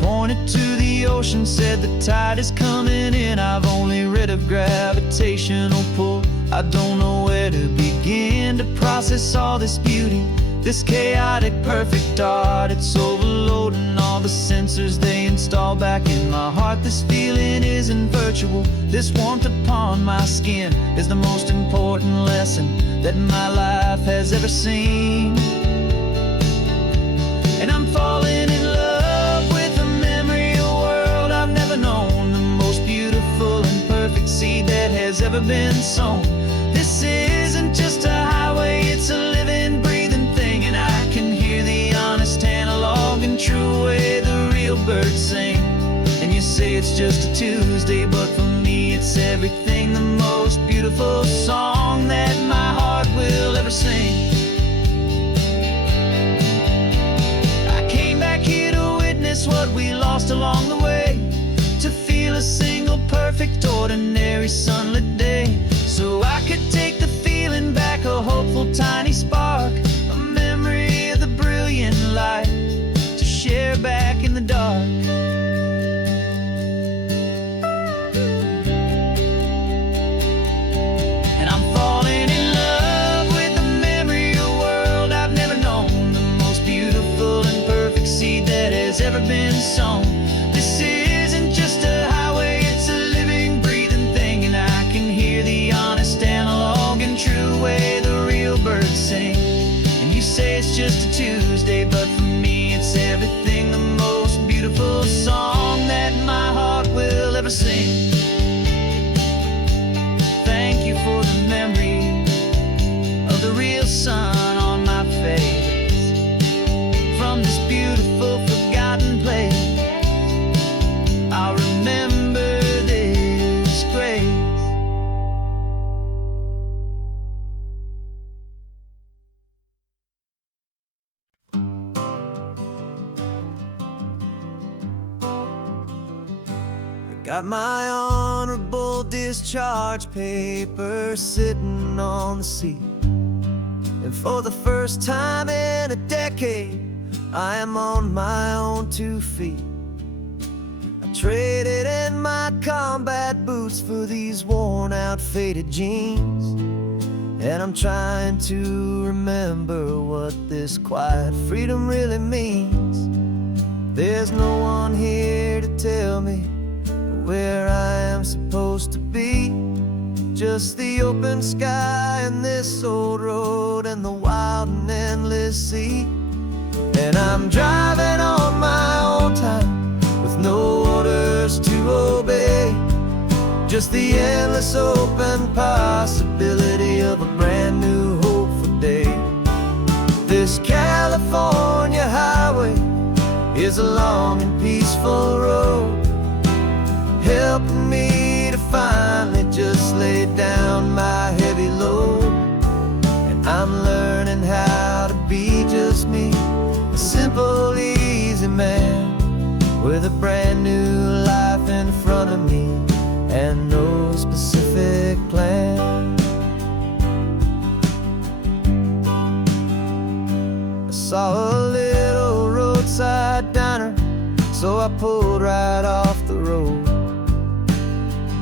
Pointed to the ocean, said the tide is coming in. I've only read of gravitational pull. I don't know where to begin to process all this beauty, this chaotic perfect art. It's overloading all the sensors they install back in my heart. This feeling isn't virtual, this warmth upon my skin is the most important lesson that my life has ever seen. And I'm falling in love with a memory of a world I've never known, the most beautiful and perfect seed that has ever been sown. This isn't just a highway, it's a living, breathing thing, and I can hear the honest analog and true way the real birds sing. And you say it's just a Tuesday, but for me it's everything, the most beautiful song that my heart will ever sing. What we lost along the way, to feel a single perfect ordinary sunlit day, so I could take the feeling back, a hopeful tiny spark, a memory of the brilliant light to share back in the dark. And I'm falling in love with the memory of a world I've never known, the most beautiful and perfect seed that has ever been sown. This isn't just a highway, it's a living, breathing thing, and I can hear the honest analog and true way the real birds sing. And you say it's just a Tuesday, but for me it's everything, the most beautiful song that my heart will ever sing. Thank you for the memory of the real sun on my face, from this beautiful forgotten place. I'll remember this grace. I got my honorable discharge paper sitting on the seat, and for the first time in a decade I am on my own 2 feet. I traded in my combat boots for these worn out faded jeans, and I'm trying to remember what this quiet freedom really means. There's no one here to tell me where I am supposed to be, just the open sky and this old road and the wild and endless sea. And I'm driving on my own time with no orders to obey, just the endless open possibility of a brand new hopeful day. This California highway is a long and peaceful road, helping me to finally just lay down my heavy load. And I'm learning how to be just me, a simple man with a brand new life in front of me and no specific plan. I saw a little roadside diner, so I pulled right off the road.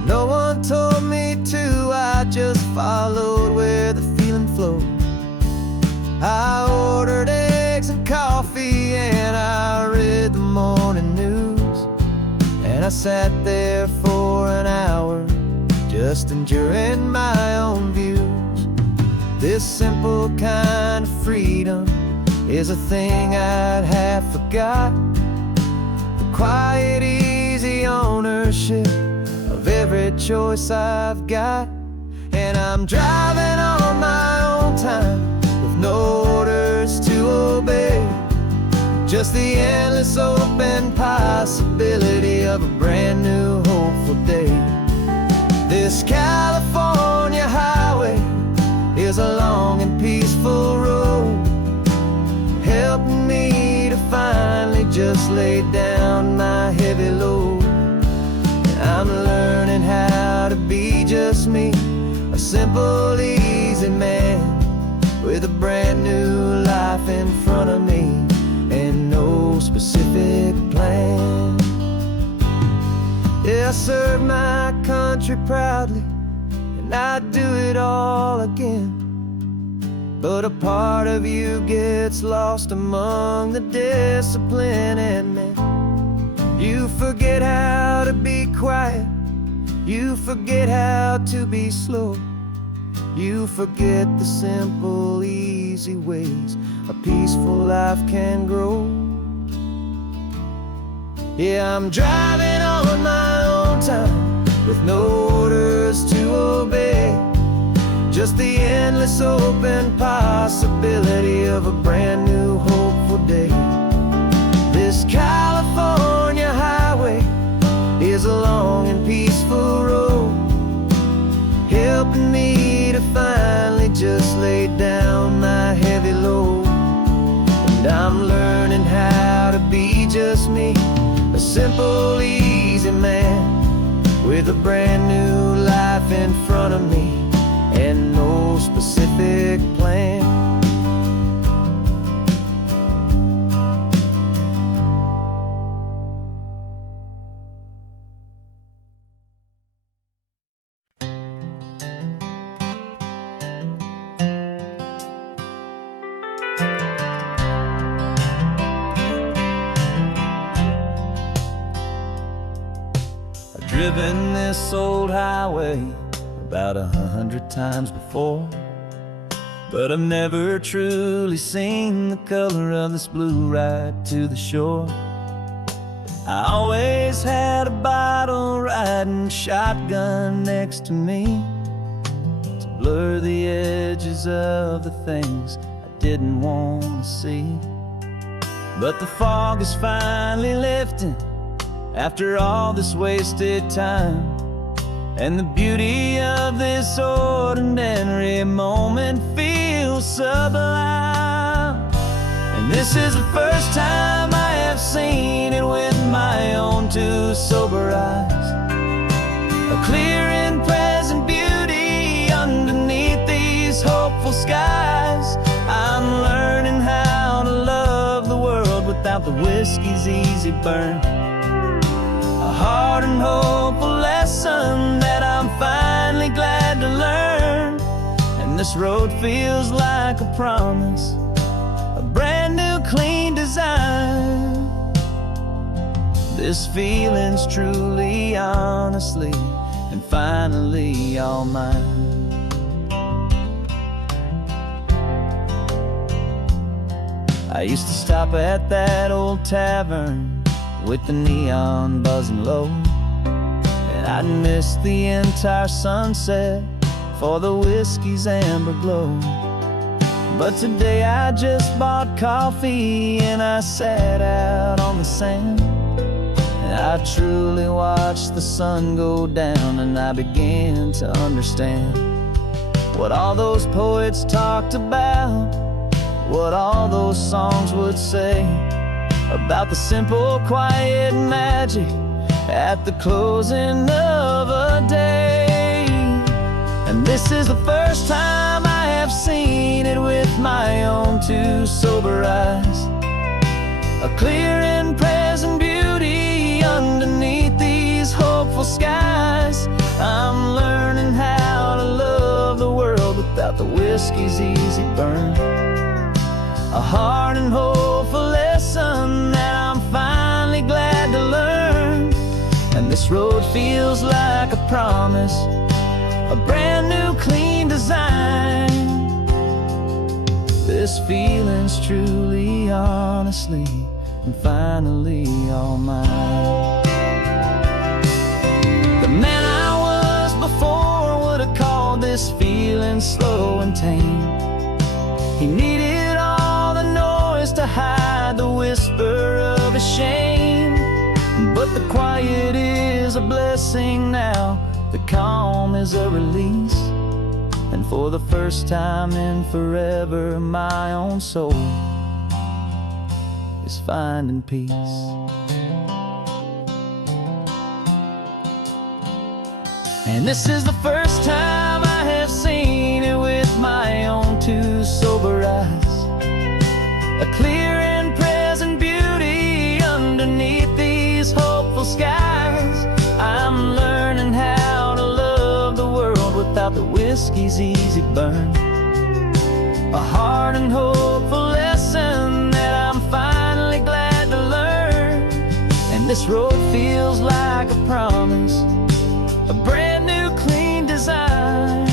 No one told me to, I just followed where the feeling flowed. I ordered eggs and coffee and I read the morning news. And I sat there for an hour, just enjoying my own views. This simple kind of freedom is a thing I'd have forgot. The quiet, easy ownership of every choice I've got. And I'm driving on my own time with no orders to obey, just the endless open possibility of a brand new hopeful day. This California highway is a long and peaceful road, helping me to finally just lay down my heavy load. I'm learning how to be just me, a simple, easy man with a brand new life in front of me and no specific plan. Yeah, I serve my country proudly and I'd do it all again. But a part of you gets lost among the discipline and men. You forget how to be quiet, you forget how to be slow. You forget the simple, easy ways a peaceful life can grow. Yeah, I'm driving on my own time with no orders to obey, just the endless open possibility of a brand new hopeful day. This California highway is a long and peaceful road, helping me to finally just lay down my heavy load. And I'm learning how to be just me, a simple, easy man with a brand new life in front of me and no specific plan. I've driven this old highway about 100 times before, but I've never truly seen the color of this blue right to the shore. I always had a bottle riding shotgun next to me to blur the edges of the things I didn't want to see. But the fog is finally lifting after all this wasted time, and the beauty of this ordinary moment feels sublime. And this is the first time I have seen it with my own two sober eyes, a clear and present beauty underneath these hopeful skies. I'm learning how to love the world without the whiskey's easy burn, a hard and hopeful lesson that I'm finally glad to learn. And this road feels like a promise, a brand new clean design. This feeling's truly, honestly, and finally all mine. I used to stop at that old tavern with the neon buzzing low, and I'd miss the entire sunset for the whiskey's amber glow. But today I just bought coffee and I sat out on the sand, and I truly watched the sun go down, and I began to understand what all those poets talked about, what all those songs would say. about the simple, quiet magic at the closing of a day. And this is the first time I have seen it with my own two sober eyes. A clear and present beauty underneath these hopeful skies. I'm learning how to love the world without the whiskey's easy burn. A hard and hopeful lesson that I'm finally glad to learn. And this road feels like a promise, a brand new clean design. This feeling's truly, honestly, and finally all mine. The man I was before would have called this feeling slow and tame. He needed all the noise to hide the whisper of his shame. But the quiet is a blessing now, the calm is a release. And for the first time in forever, my own soul is finding peace. And this is the first time I have seen it with my own two sober eyes. A clear and present beauty underneath these hopeful skies. I'm learning how to love the world without the whiskey's easy burn. A hard and hopeful lesson that I'm finally glad to learn. And this road feels like a promise, a brand new clean design.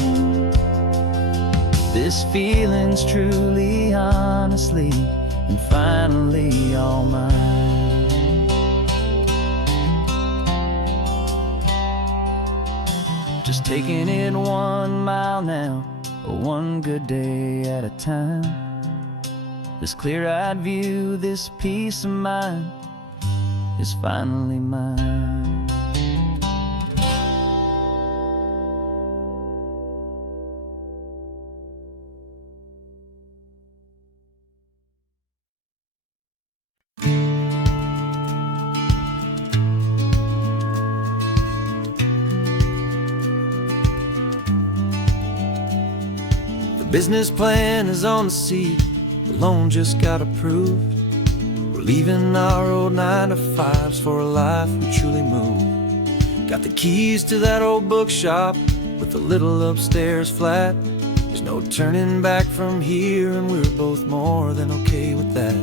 This feeling's truly, honestly, and finally all mine. Just taking it 1 mile now, one good day at a time. This clear-eyed view, this peace of mind is finally mine. Business plan is on the seat, the loan just got approved. We're leaving our old 9-to-5s for a life we truly move. Got the keys to that old bookshop with the little upstairs flat. There's no turning back from here, and we're both more than okay with that.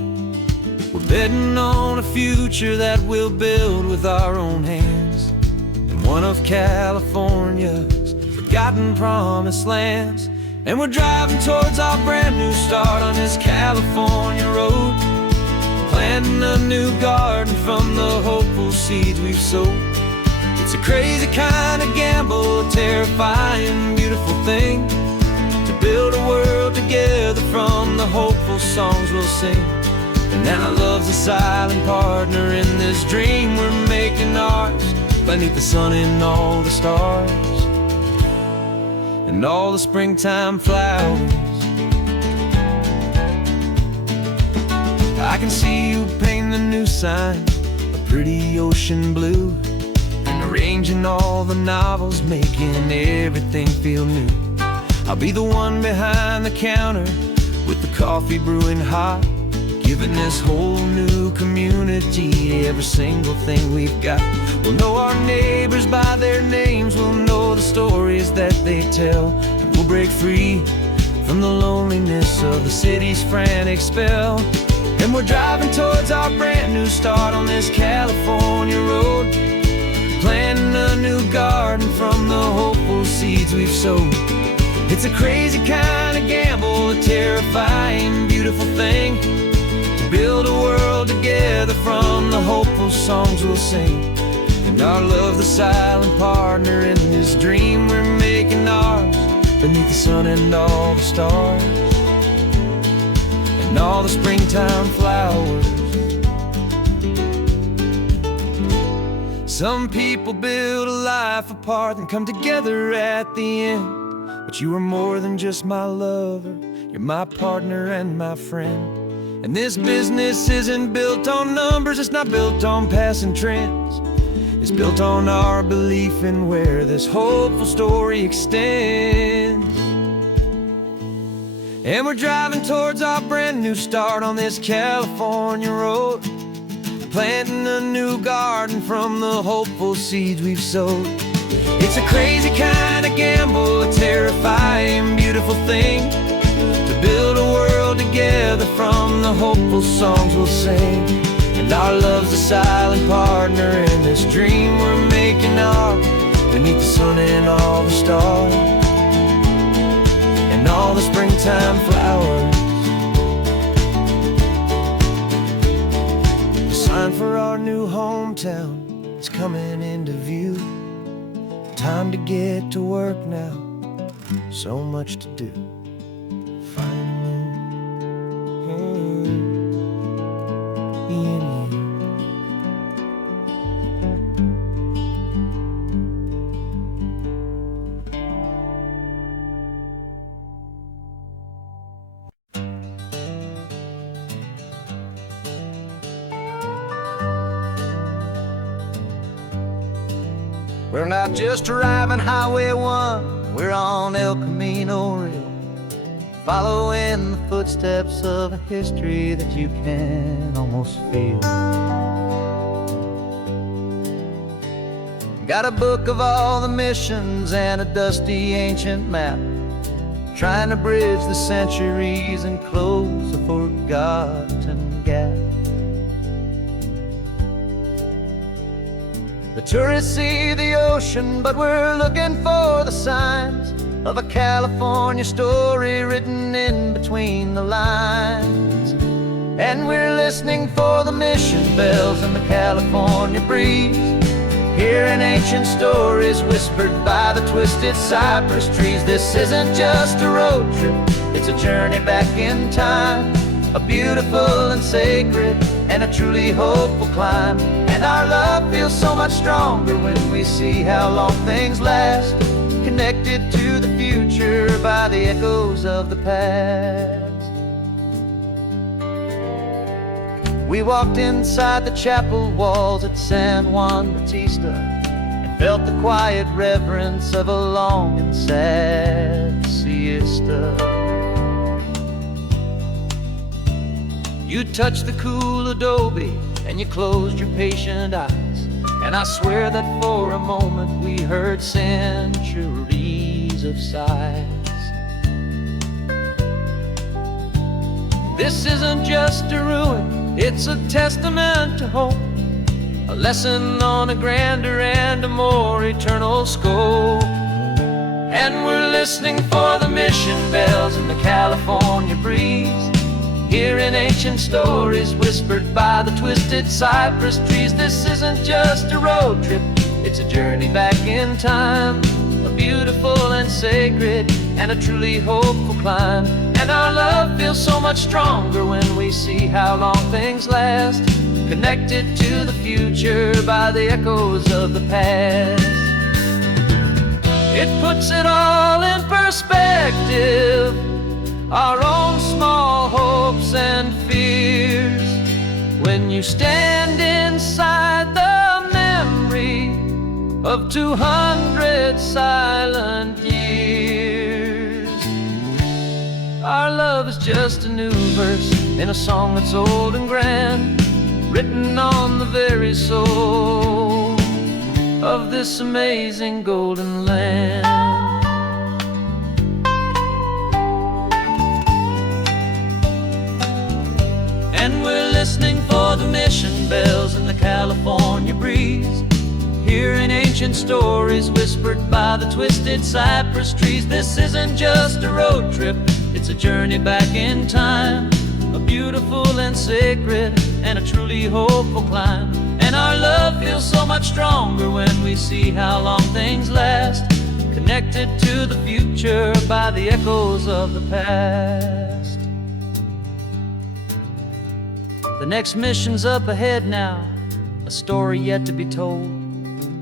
We're betting on a future that we'll build with our own hands, in one of California's forgotten promised lands. And we're driving towards our brand new start on this California road, planting a new garden from the hopeful seeds we've sowed. It's a crazy kind of gamble, a terrifying, beautiful thing, to build a world together from the hopeful songs we'll sing. And now love's a silent partner in this dream we're making ours, beneath the sun and all the stars and all the springtime flowers. I can see you painting the new sign, a pretty ocean blue, and arranging all the novels, making everything feel new. I'll be the one behind the counter with the coffee brewing hot, giving this whole new community every single thing we've got. We'll know our neighbors by their names, we'll know the stories that they tell, and we'll break free from the loneliness of the city's frantic spell. And we're driving towards our brand new start on this California road, planting a new garden from the hopeful seeds we've sowed. It's a crazy kind of gamble, a terrifying, beautiful thing, to build a world together from the hopeful songs we'll sing. And our love's the silent partner in this dream we're making ours, beneath the sun and all the stars and all the springtime flowers. Some people build a life apart and come together at the end, but you are more than just my lover, you're my partner and my friend. And this business isn't built on numbers, it's not built on passing trends. It's built on our belief in where this hopeful story extends. And we're driving towards our brand new start on this California road, planting a new garden from the hopeful seeds we've sowed. It's a crazy kind of gamble, a terrifying, beautiful thing, to build a world together from the hopeful songs we'll sing. And our love's a silent partner in this dream we're making ours, beneath the sun and all the stars, and all the springtime flowers. The sign for our new hometown is coming into view. Time to get to work now, so much to do. We're not just driving Highway 1, we're on El Camino Real, following the footsteps of a history that you can almost feel. Got a book of all the missions and a dusty ancient map, trying to bridge the centuries and close a forgotten gap. The tourists see the ocean, but we're looking for the signs of a California story written in between the lines. And we're listening for the mission bells and the California breeze, hearing ancient stories whispered by the twisted cypress trees. This isn't just a road trip, it's a journey back in time, a beautiful and sacred and a truly hopeful climb. And our love feels so much stronger when we see how long things last, connected to the future by the echoes of the past. We walked inside the chapel walls at San Juan Bautista and felt the quiet reverence of a long and sad siesta. You touched the cool adobe and you closed your patient eyes, and I swear that for a moment we heard centuries of sighs. This isn't just a ruin, it's a testament to hope, a lesson on a grander and a more eternal scope. And we're listening for the mission bells in the California breeze, hearing ancient stories whispered by the twisted cypress trees. This isn't just a road trip, it's a journey back in time, a beautiful and sacred and a truly hopeful climb. And our love feels so much stronger when we see how long things last, connected to the future by the echoes of the past. It puts it all in perspective, our own small hopes and fears, when you stand inside the memory of 200 silent years. Our love is just a new verse in a song that's old and grand, written on the very soul of this amazing golden land. And we're listening for the mission bells in the California breeze, hearing ancient stories whispered by the twisted cypress trees. This isn't just a road trip, it's a journey back in time, a beautiful and sacred and a truly hopeful climb. And our love feels so much stronger when we see how long things last, connected to the future by the echoes of the past. The next mission's up ahead now, a story yet to be told,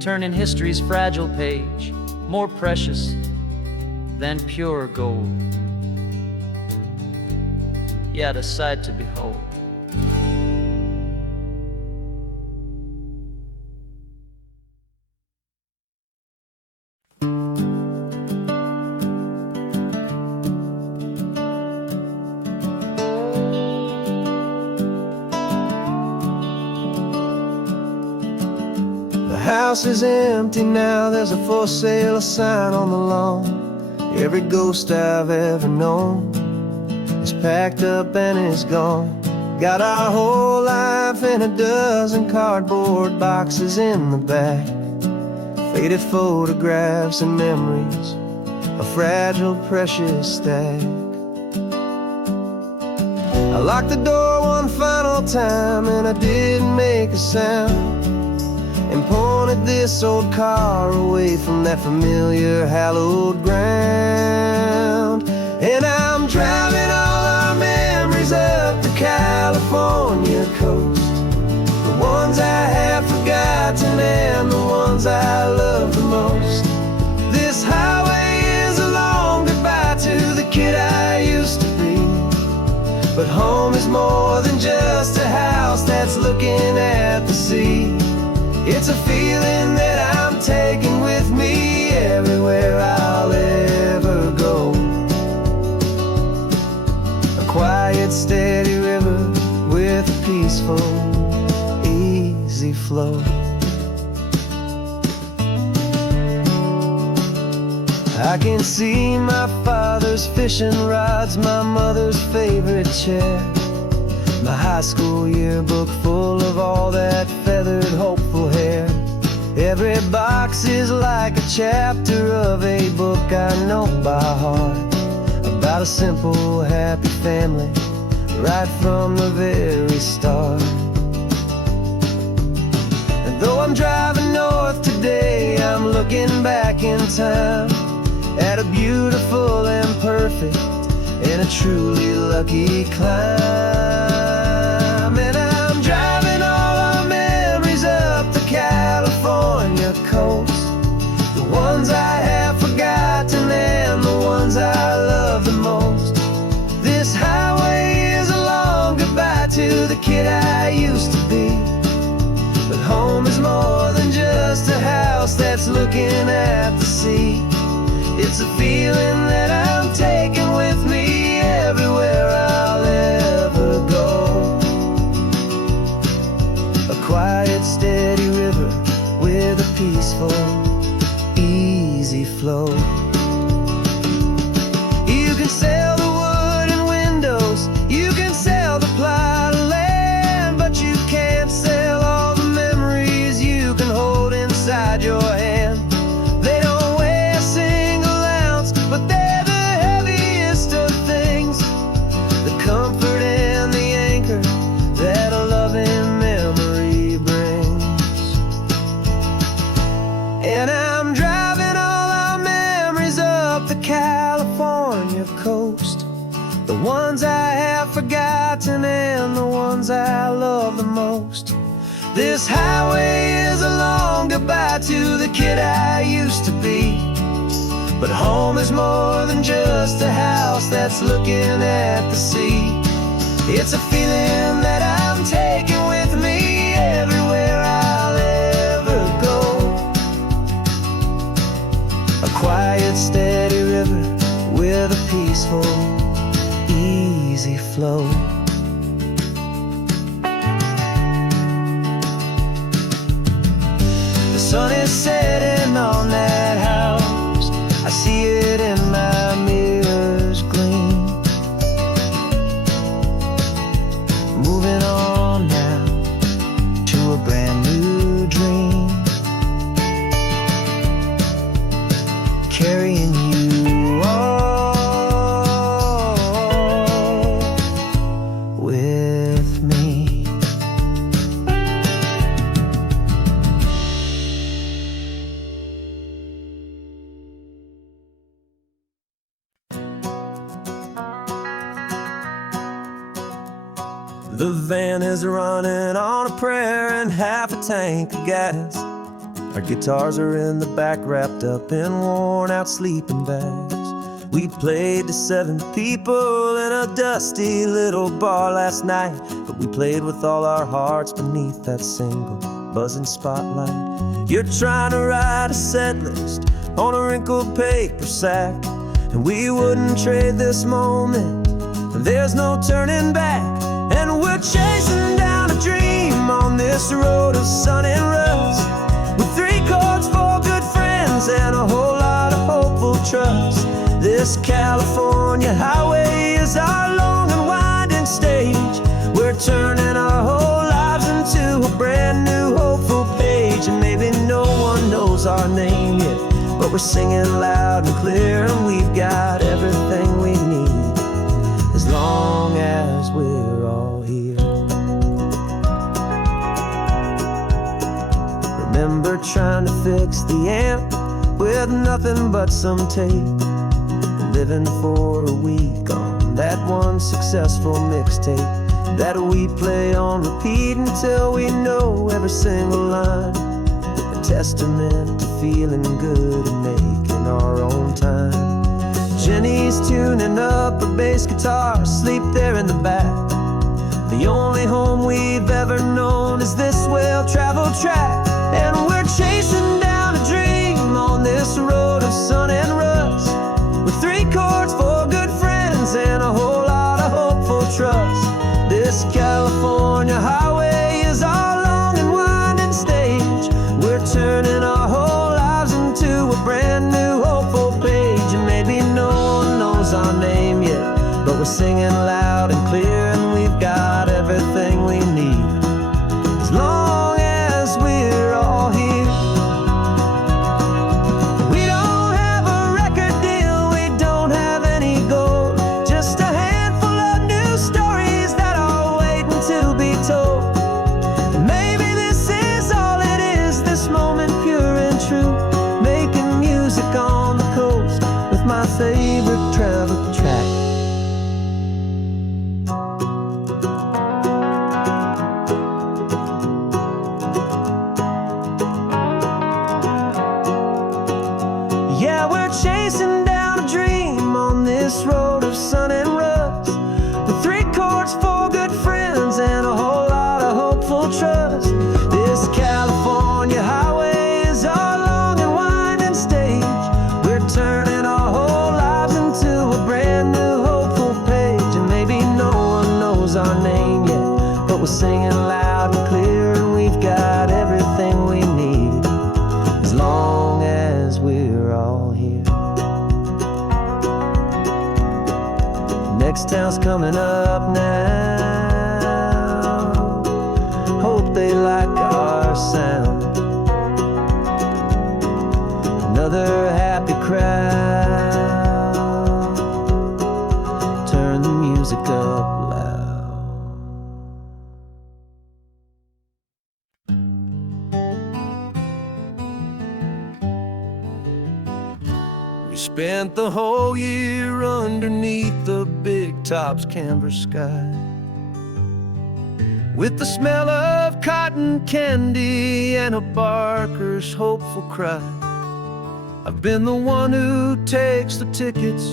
turning history's fragile page more precious than pure gold. Yet a sight to behold. house is empty now, there's a for sale sign on the lawn. Every ghost I've ever known is packed up and is gone. Got our whole life in a dozen cardboard boxes in the back. Faded photographs and memories, a fragile, precious stack. I locked the door one final time and I didn't make a sound, and pointed this old car away from that familiar hallowed ground. And I'm driving all our memories up the California coast, the ones I have forgotten and the ones I love the most. This highway is a long goodbye to the kid I used to be, but home is more than just a house that's looking at the sea. It's a feeling that I'm taking with me everywhere I'll ever go. A quiet, steady river with a peaceful, easy flow. I can see my father's fishing rods, my mother's favorite chair, my high school yearbook full of all that feathered, hopeful hair. Every box is like a chapter of a book I know by heart, about a simple, happy family right from the very start. And though I'm driving north today, I'm looking back in time at a beautiful and perfect and a truly lucky climb. And I'm driving all our memories up the California coast, the ones I have forgotten and the ones I love the most. This highway is a long goodbye to the kid I used to be, but home is more than just a house that's looking at the sea. It's a feeling that I'm taking with me everywhere I'll ever go. A quiet, steady river with a peaceful, easy flow. You can sail the wooden windows, you can sail the plot of land, but you can't sail all the memories you can hold inside your hand. They don't weigh a single ounce, but they're the heaviest of things, the comfort and the anchor that a loving memory brings. And I'm driving all our memories up the California coast, the ones I have forgotten and the ones I love the most. This highway is a long goodbye to the kid I used to be, but home is more than just a house that's looking at the sea. It's a feeling that I'm taking with me everywhere I'll ever go. A quiet, steady river with a peaceful, easy flow. The sun is setting on that house, I see it in my mirror's gleam. Moving on now to a brand new dream, carrying you all with me. The van is running on a prayer and half a tank of gas. Our guitars are in the back, wrapped up in worn-out sleeping bags. We played to 7 people in a dusty little bar last night, but we played with all our hearts beneath that single buzzing spotlight. You're trying to write a set list on a wrinkled paper sack, and we wouldn't trade this moment, and there's no turning back. And we're chasing down a dream on this road of sun and rust, with 3 trust. This California highway is our long and winding stage. We're turning our whole lives into a brand new hopeful page. And maybe no one knows our name yet, but we're singing loud and clear, and we've got everything we need, as long as we're all here. Remember trying to fix the amp with nothing but some tape, living for a week on that one successful mixtape that we play on repeat until we know every single line. A testament to feeling good and making our own time. Jenny's tuning up her bass guitar, asleep there in the back. The only home we've ever known is this well-traveled track. And we're chasing down a dream on this road of sun and rust, with 3 chords for good friends and a whole lot of hopeful trust. This California highway is our long and winding stage. We're turning our whole lives into a brand new hopeful page. And maybe no one knows our name yet, but we're singing loud and clear, and we've got everything we need, as long as we're all here. We don't have a record deal, we don't have any gold, just a handful of new stories that are waiting to be told. And maybe this is all it is, this moment pure and true, making music on the coast with my favorite travel track. Yeah, we're chasing down a dream on this road of sun and rust, with 3 chords for good friends and a whole lot of hopeful trust. This California highway is our long and winding stage. We're turning our whole lives into a brand new hopeful page. And maybe no one knows our name yet, but we're singing loud and clear, and we've got everything we need, as long as we're all here. Next town's coming up now, hope they like our sound. Another happy crowd, turn the music up loud. We spent the whole year underneath the big top's canvas sky, with the smell of cotton candy and a barker's hopeful cry. I've been the one who takes the tickets,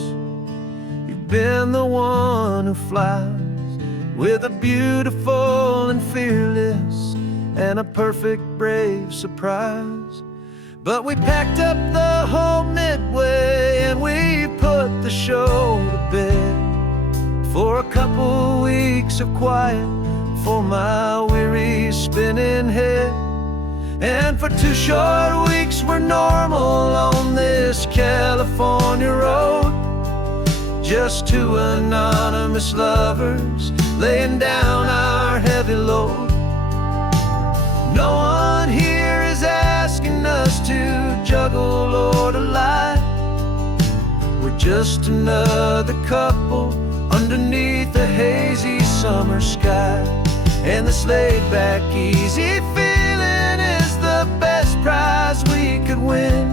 you've been the one who flies, with a beautiful and fearless and a perfect brave surprise. But we packed up the whole Midway and we put the show to bed, for a couple weeks of quiet for my weary spinning head. And for 2 short weeks we're normal on this California road, just 2 anonymous lovers laying down our heavy load. No one here is asking us to juggle or to lie. We're just another couple underneath a hazy summer sky. And this laid-back, easy feeling is the best prize we could win,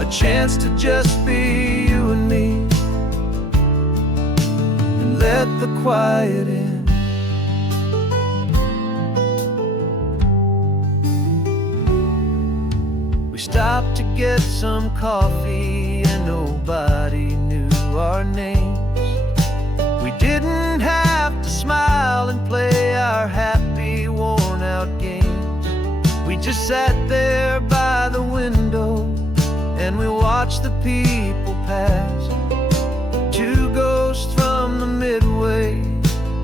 a chance to just be you and me, and let the quiet in. We stopped to get some coffee and nobody knew our names. We didn't have to smile and play our happy, worn-out games. We just sat there by the window and we watched the people pass, 2 ghosts from the Midway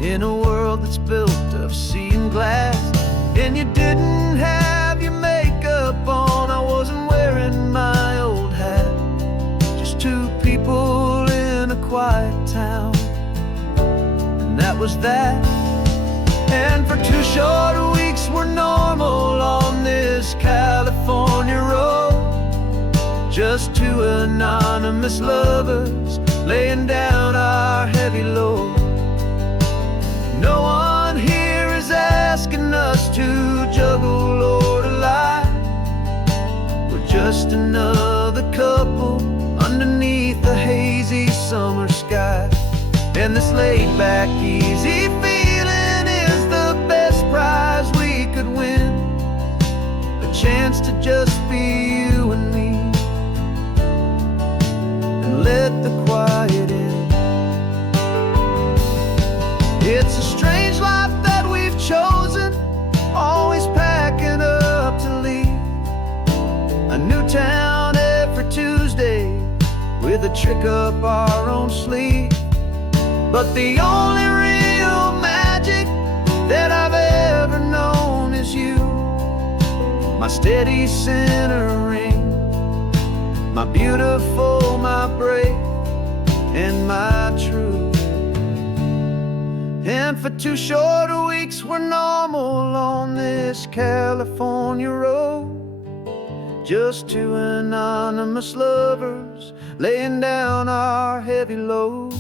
in a world that's built of sea and glass. And you didn't have your makeup on, I wasn't wearing my old hat. that was that. And for 2 short weeks we're normal on this California road. Just 2 anonymous lovers laying down our heavy load. No one here is asking us to juggle or to lie. We're just another couple underneath the hazy summer sky. And this laid-back, easy feeling is the best prize we could win. A chance to just be you and me, and let the quiet in. It's a strange life that we've chosen, always packing up to leave. A new town every Tuesday, with a trick up our own sleeve. But the only real magic that I've ever known is you, my steady centering, my beautiful, my brave, and my true. And for 2 short weeks we're normal on this California road. Just 2 anonymous lovers laying down our heavy load.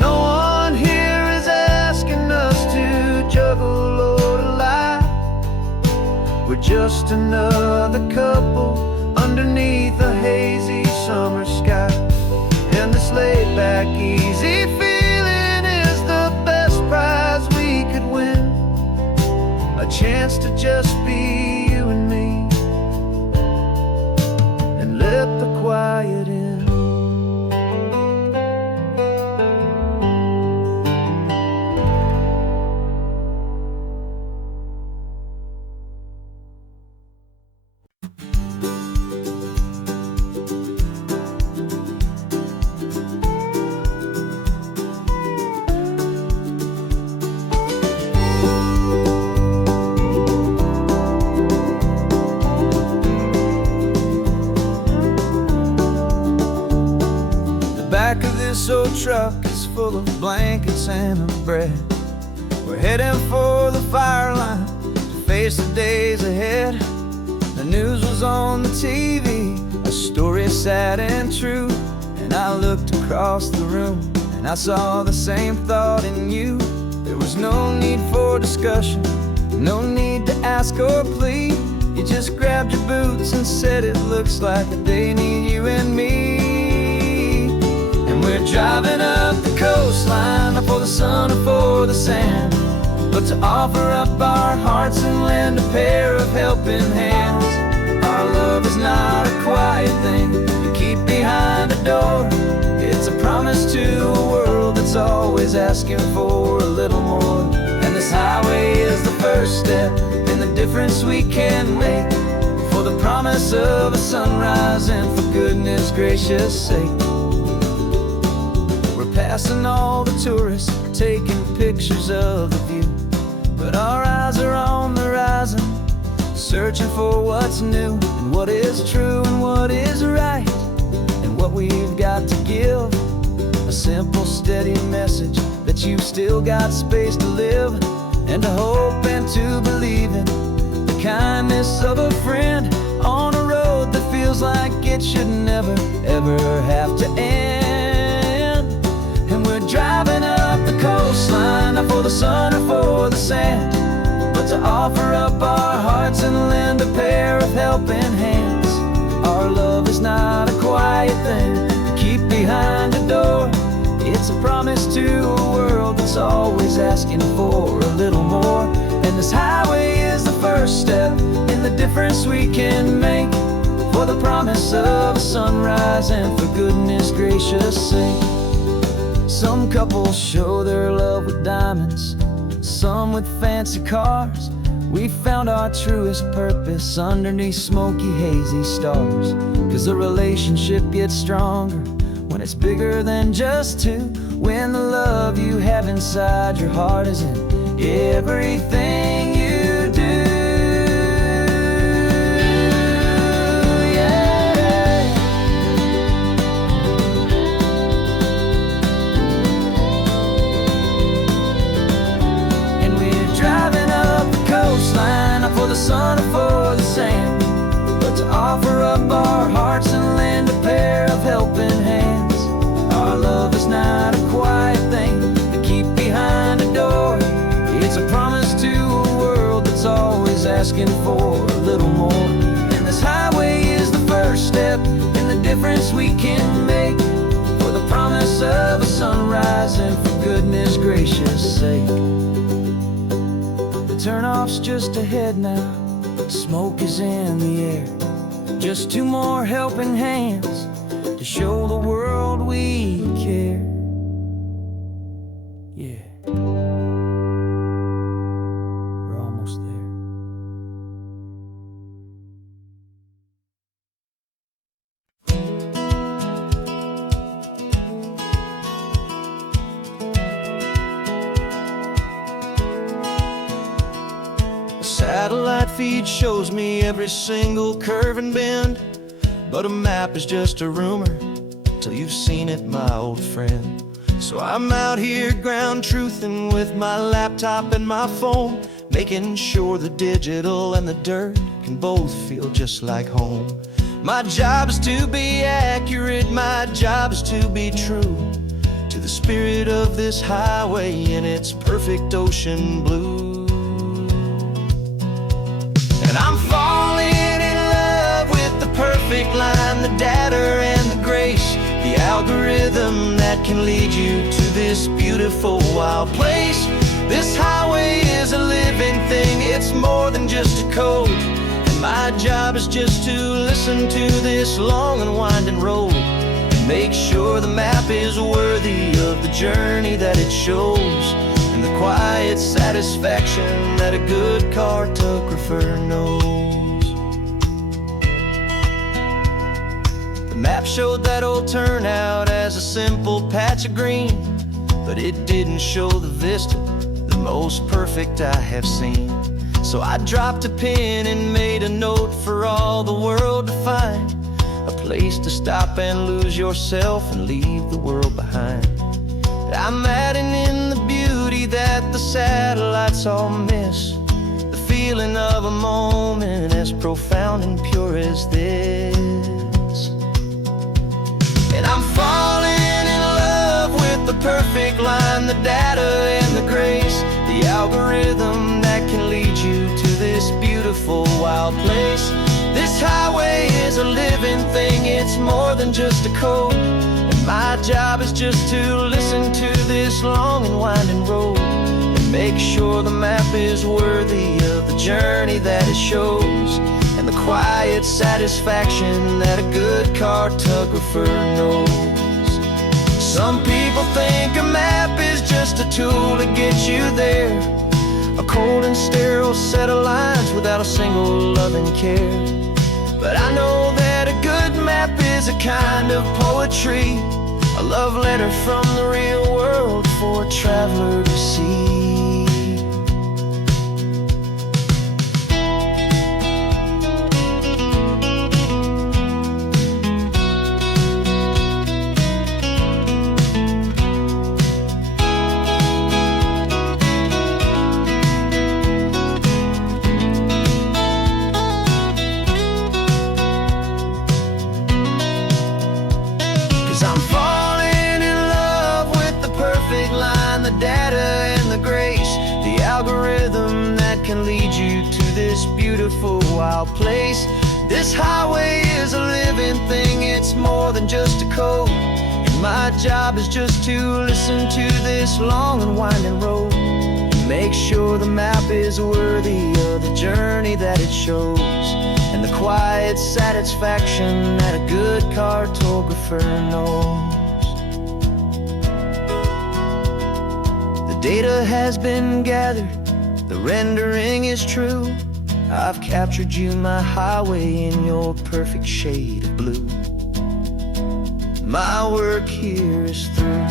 No one here is asking us to juggle or to lie. We're just another couple underneath a hazy summer sky. And this laid-back, easy feeling is the best prize we could win. A chance to just be you and me, and let the quiet in. Back of this old truck is full of blankets and of bread. We're heading for the fire line to face the days ahead. The news was on the TV, a story sad and true. And I looked across the room and I saw the same thought in you. There was no need for discussion, no need to ask or plead. You just grabbed your boots and said it looks like a day need you and me. We're driving up the coastline, not for the sun or for the sand, but to offer up our hearts and lend a pair of helping hands. Our love is not a quiet thing you keep behind a door. It's a promise to a world that's always asking for a little more. And this highway is the first step in the difference we can make, for the promise of a sunrise and for goodness gracious sake. Passing all the tourists, taking pictures of the view, but our eyes are on the horizon, searching for what's new, and what is true and what is right, and what we've got to give. A simple, steady message that you've still got space to live, and to hope and to believe in the kindness of a friend on a road that feels like it should never, ever have to end. And we're driving up the coastline, not for the sun or for the sand, but to offer up our hearts and lend a pair of helping hands. Our love is not a quiet thing to keep behind a door. It's a promise to a world that's always asking for a little more. And this highway is the first step in the difference we can make, for the promise of a sunrise and for goodness gracious sake. Some couples show their love with diamonds, some with fancy cars. We found our truest purpose underneath smoky, hazy stars. 'Cause a relationship gets stronger when it's bigger than just two, when the love you have inside your heart is in everything you do. sun or for the sand, but to offer up our hearts and lend a pair of helping hands. Our love is not a quiet thing to keep behind a door. It's a promise to a world that's always asking for a little more. And this highway is the first step in the difference we can make, for the promise of a sunrise and for goodness gracious sake. The turnoff's just ahead now, smoke is in the air. Just two more helping hands to show the world we care. Yeah, we're almost there. A satellite feed shows me every single curve and bend, but a map is just a rumor till you've seen it, my old friend. So I'm out here ground truthing with my laptop and my phone, making sure the digital and the dirt can both feel just like home. My job is to be accurate, my job is to be true to the spirit of this highway in its perfect ocean blue. And I'm falling in love with the perfect line, the data and the grace, the algorithm that can lead you to this beautiful wild place. This highway is a living thing, it's more than just a code. And my job is just to listen to this long and winding road and make sure the map is worthy of the journey that it shows, and the quiet satisfaction that a good cartographer knows. The map showed that old turnout as a simple patch of green, but it didn't show the vista, the most perfect I have seen. So I dropped a pin and made a note for all the world to find, a place to stop and lose yourself and leave the world behind. I'm adding in the beauty that the satellites all miss, the feeling of a moment as profound and pure as this. And I'm falling in love with the perfect line, the data and the grace, the algorithm that can lead you to this beautiful wild place. This highway is a living thing, it's more than just a code. And my job is just to listen to this long and winding road and make sure the map is worthy of the journey that it shows, and the quiet satisfaction that a good cartographer knows. Some people think a map is just a tool to get you there, a cold and sterile set of lines without a single loving care. But I know that a good map is a kind of poetry, a love letter from the real world for a traveler to see. Algorithm that can lead you to this beautiful wild place. This highway is a living thing, it's more than just a code. And my job is just to listen to this long and winding road and make sure the map is worthy of the journey that it shows, and the quiet satisfaction that a good cartographer knows. The data has been gathered, the rendering is true. I've captured you, my highway, in your perfect shade of blue. My work here is through.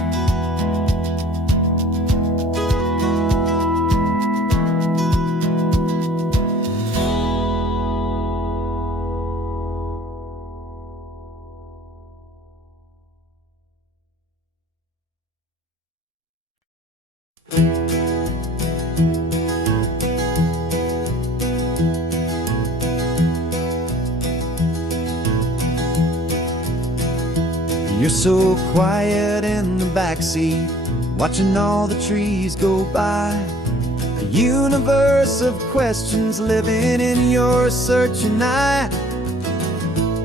You're so quiet in the backseat, watching all the trees go by. A universe of questions living in your searching eye.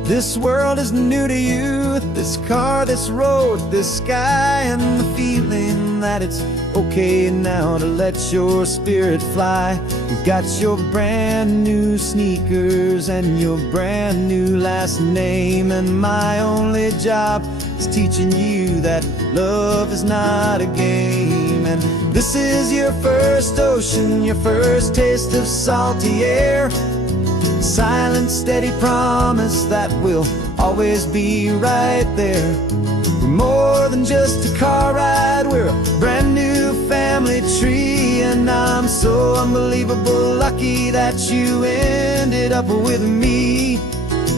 This world is new to you, this car, this road, this sky, and the feeling that it's okay now to let your spirit fly. You've got your brand new sneakers and your brand new last name, and my only job is teaching you that love is not a game. And this is your first ocean, your first taste of salty air. Silent, steady promise that we'll always be right there. We're more than just a car ride, we're a brand new family tree. And I'm so unbelievable lucky that you ended up with me.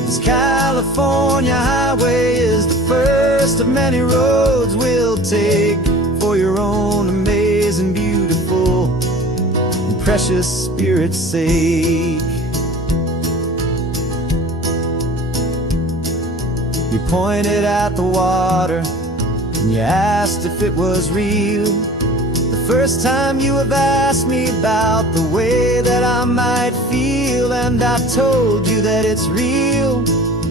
This California highway is the first of many roads we'll take for your own amazing, beautiful, and precious spirit's sake. You pointed at the water and you asked if it was real. The first time you have asked me about the way that I might feel, and I told you that it's real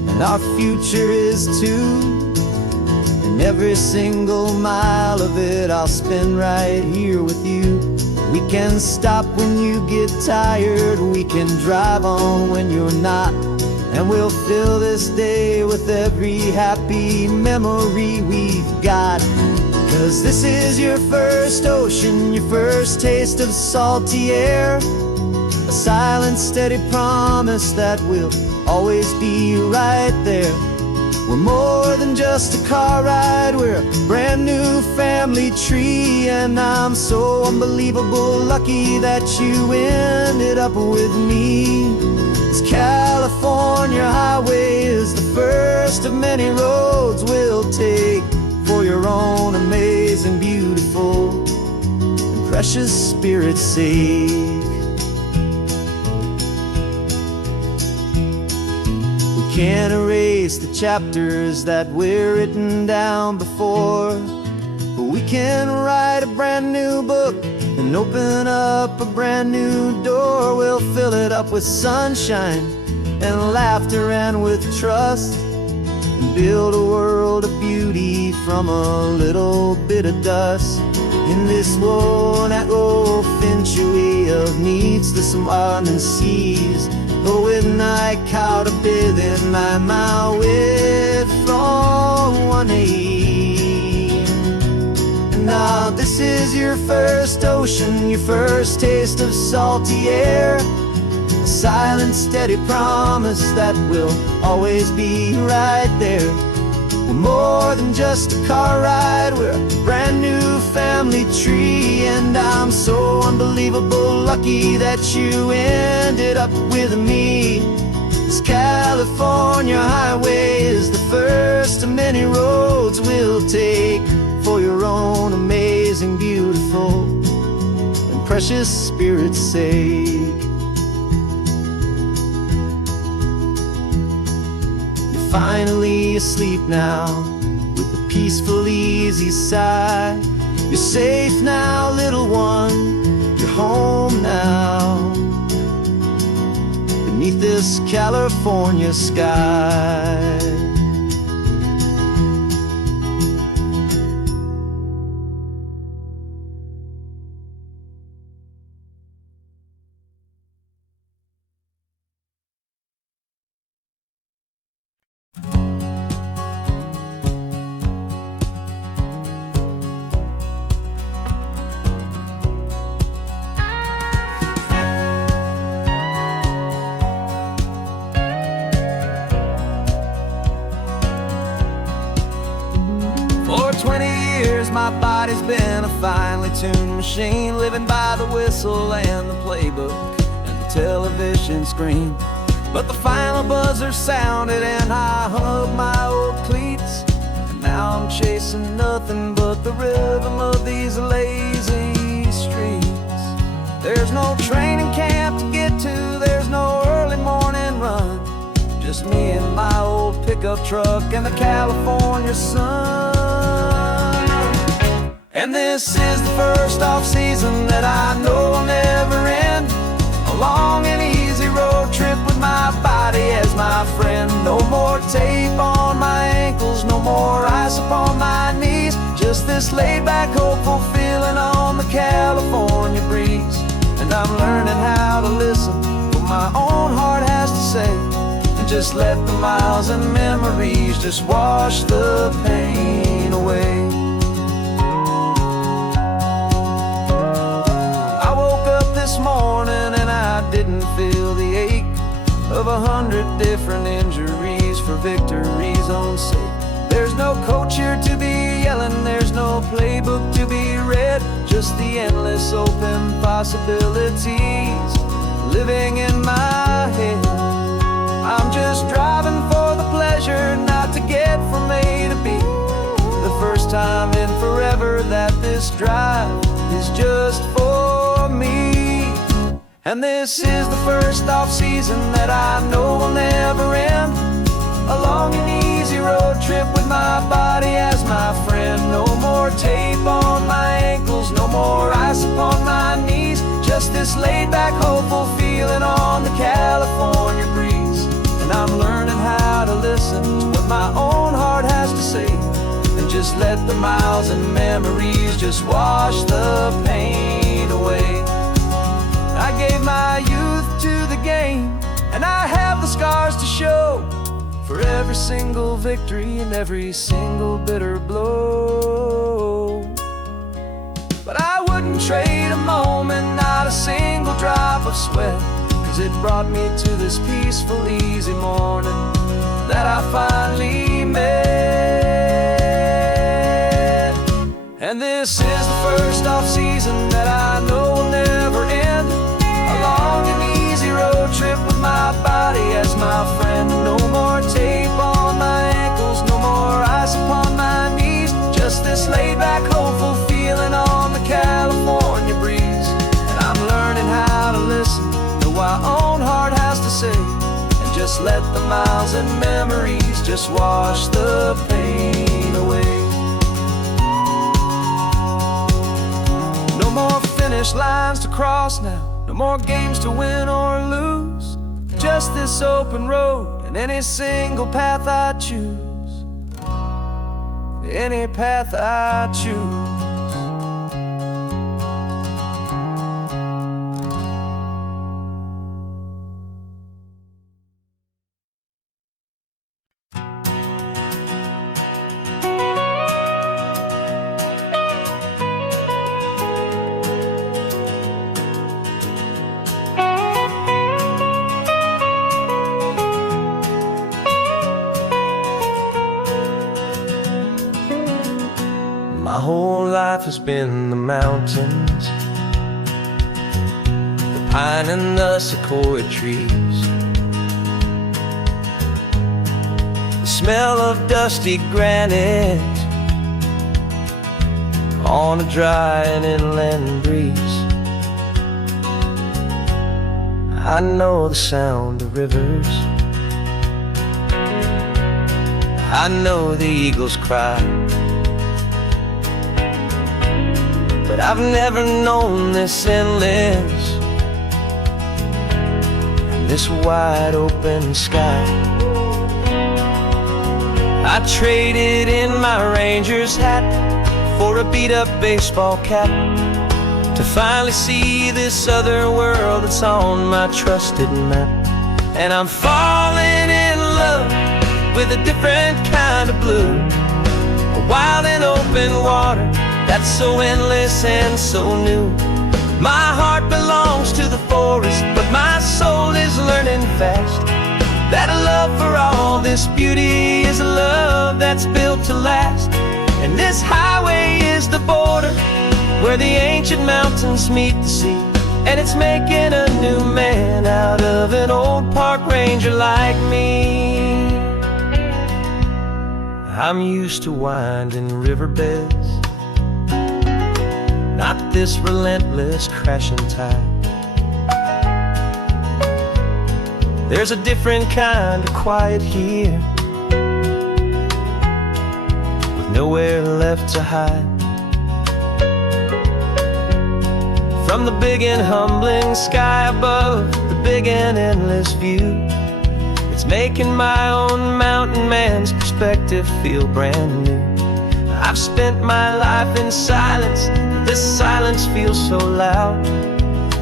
and our future is too. And every single mile of it I'll spend right here with you. We can stop when you get tired, we can drive on when you're not, and we'll fill this day with every happy memory we've got. 'Cause this is your first ocean, your first taste of salty air. A silent, steady promise that we'll always be right there. We're more than just a car ride, we're a brand new family tree. And I'm so unbelievable lucky that you ended up with me. This California highway is the first of many roads we'll take for your own amazing, beautiful, and precious spirit's sake. We can't erase the chapters that were written down before, but we can write a brand new book and open up a brand new door. We'll fill it up with sunshine and laughter and with trust, and build a world of beauty from a little bit of dust. In this world century of needs the surrounding seas, but with night caught a bit in my way from one aim. And now this is your first ocean, your first taste of salty air. A silent, steady promise that we'll always be right there. We're more than just a car ride, we're a brand new family tree. And I'm so unbelievable lucky that you ended up with me. This California highway is the first of many roads we'll take for your own amazing, beautiful, and precious spirit's sake. Finally asleep now, with a peaceful, easy sigh. You're safe now, little one, you're home now, beneath this California sky. For 20 years my body's been a finely tuned machine, living by the whistle and the playbook and the television screen. But the final buzzer sounded and I hung up my old cleats, and now I'm chasing nothing but the rhythm of these lazy streets. There's no training camp to get to, there's no early morning run, just me and my old pickup pickup truck and the California sun. And this is the first off-season that I know will never end. A long and easy road trip with my body as my friend. No more tape on my ankles, no more ice upon my knees. Just this laid-back, hopeful feeling on the California breeze. And I'm learning how to listen to what my own heart has to say, and just let the miles and memories just wash the pain away. I woke up this morning and I didn't feel the ache of 100 different injuries for victory's own sake. There's no coach here to be yelling, there's no playbook to be read, just the endless open possibilities living in my head. I'm just driving for the pleasure, not to get from A to B. The first time in forever that this drive is just for me. And this is the first off-season that I know will never end. A long and easy road trip with my body as my friend. No more tape on my ankles, no more ice upon my knees. Just this laid-back, hopeful feeling on the California breeze. And I'm learning how to listen to what my own heart has to say, and just let the miles and memories just wash the pain away. I gave my youth to the game, and I have the scars to show for every single victory and every single bitter blow. But I wouldn't trade a moment, not a single drop of sweat, 'cause it brought me to this peaceful, easy morning that I finally met. And this is the first off-season that I know will never end. A long and easy road trip with my body as my friend. No more tape on my ankles, no more ice upon my knees. Just this laid-back, hopeful feeling on the California breeze. And I'm learning how to listen to what my own heart has to say, and just let the miles and memories just wash the pain away. No more finish lines to cross now, no more games to win or lose. Just this open road and any single path I choose. Any path I choose. My whole life has been the mountains, the pine and the sequoia trees, the smell of dusty granite on a dry and inland breeze. I know the sound of rivers, I know the eagles cry, but I've never known this endless and this wide open sky. I traded in my Ranger's hat for a beat-up baseball cap to finally see this other world that's on my trusted map. And I'm falling in love with a different kind of blue, a wild and open water that's so endless and so new. My heart belongs to the forest, but my soul is learning fast that a love for all this beauty is a love that's built to last. And this highway is the border where the ancient mountains meet the sea, and it's making a new man out of an old park ranger like me. I'm used to winding riverbeds, not this relentless crashing tide. There's a different kind of quiet here nowhere left to hide. From the big and humbling sky above, the big and endless view, it's making my own mountain man's perspective feel brand new. I've spent my life in silence, but this silence feels so loud.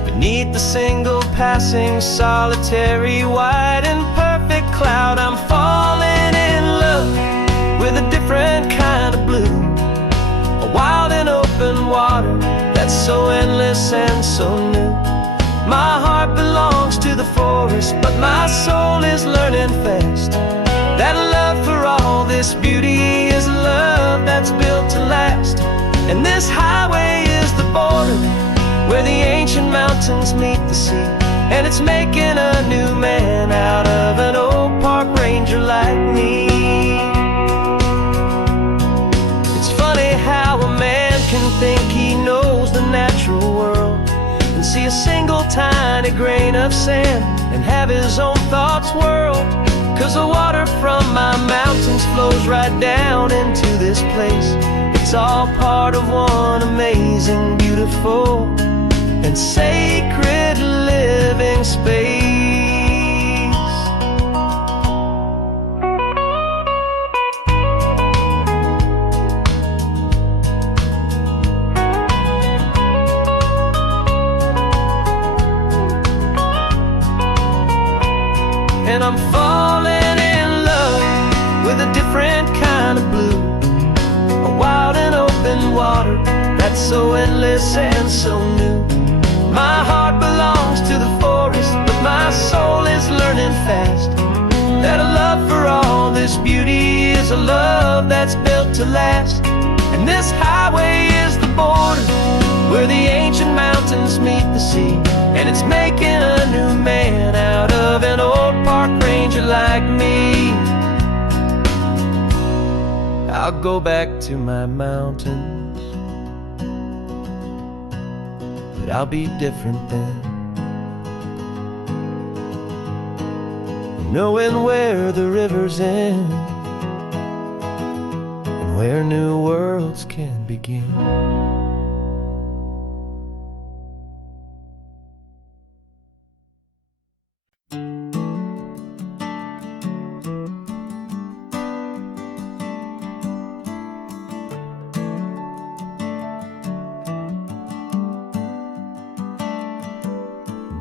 Beneath the single passing solitary white and perfect cloud, I'm falling in love with a different kind of blue, a wild and open water that's so endless and so new. My heart belongs to the forest, but my soul is learning fast that love for all this beauty is love that's built to last. And this highway is the border where the ancient mountains meet the sea, and it's making a new man out of an old park ranger like me. It's funny how a man can think he knows the natural world and see a single tiny grain of sand and have his own thoughts whirled. 'Cause the water from my mountains flows right down into this place. It's all part of one amazing, beautiful, and sacred living space. And I'm falling in love with a different kind of blue, a wild and open water that's so endless and so new. My heart belongs to the forest, but my soul is learning fast that a love for all this beauty is a love that's built to last. And this highway is the border where the ancient mountains meet the sea, and it's making a new man out of an old park ranger like me. I'll go back to my mountains, but I'll be different then, knowing where the rivers end and where new worlds can begin.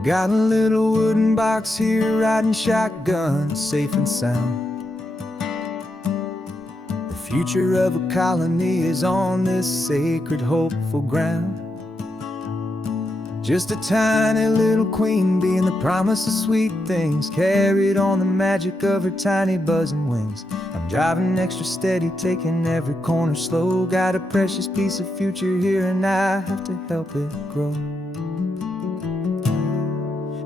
Got a little wooden box here, riding shotgun, safe and sound. The future of a colony is on this sacred, hopeful ground. Just a tiny little queen bee and the promise of sweet things, carried on the magic of her tiny buzzing wings. I'm driving extra steady, taking every corner slow. Got a precious piece of future here and I have to help it grow.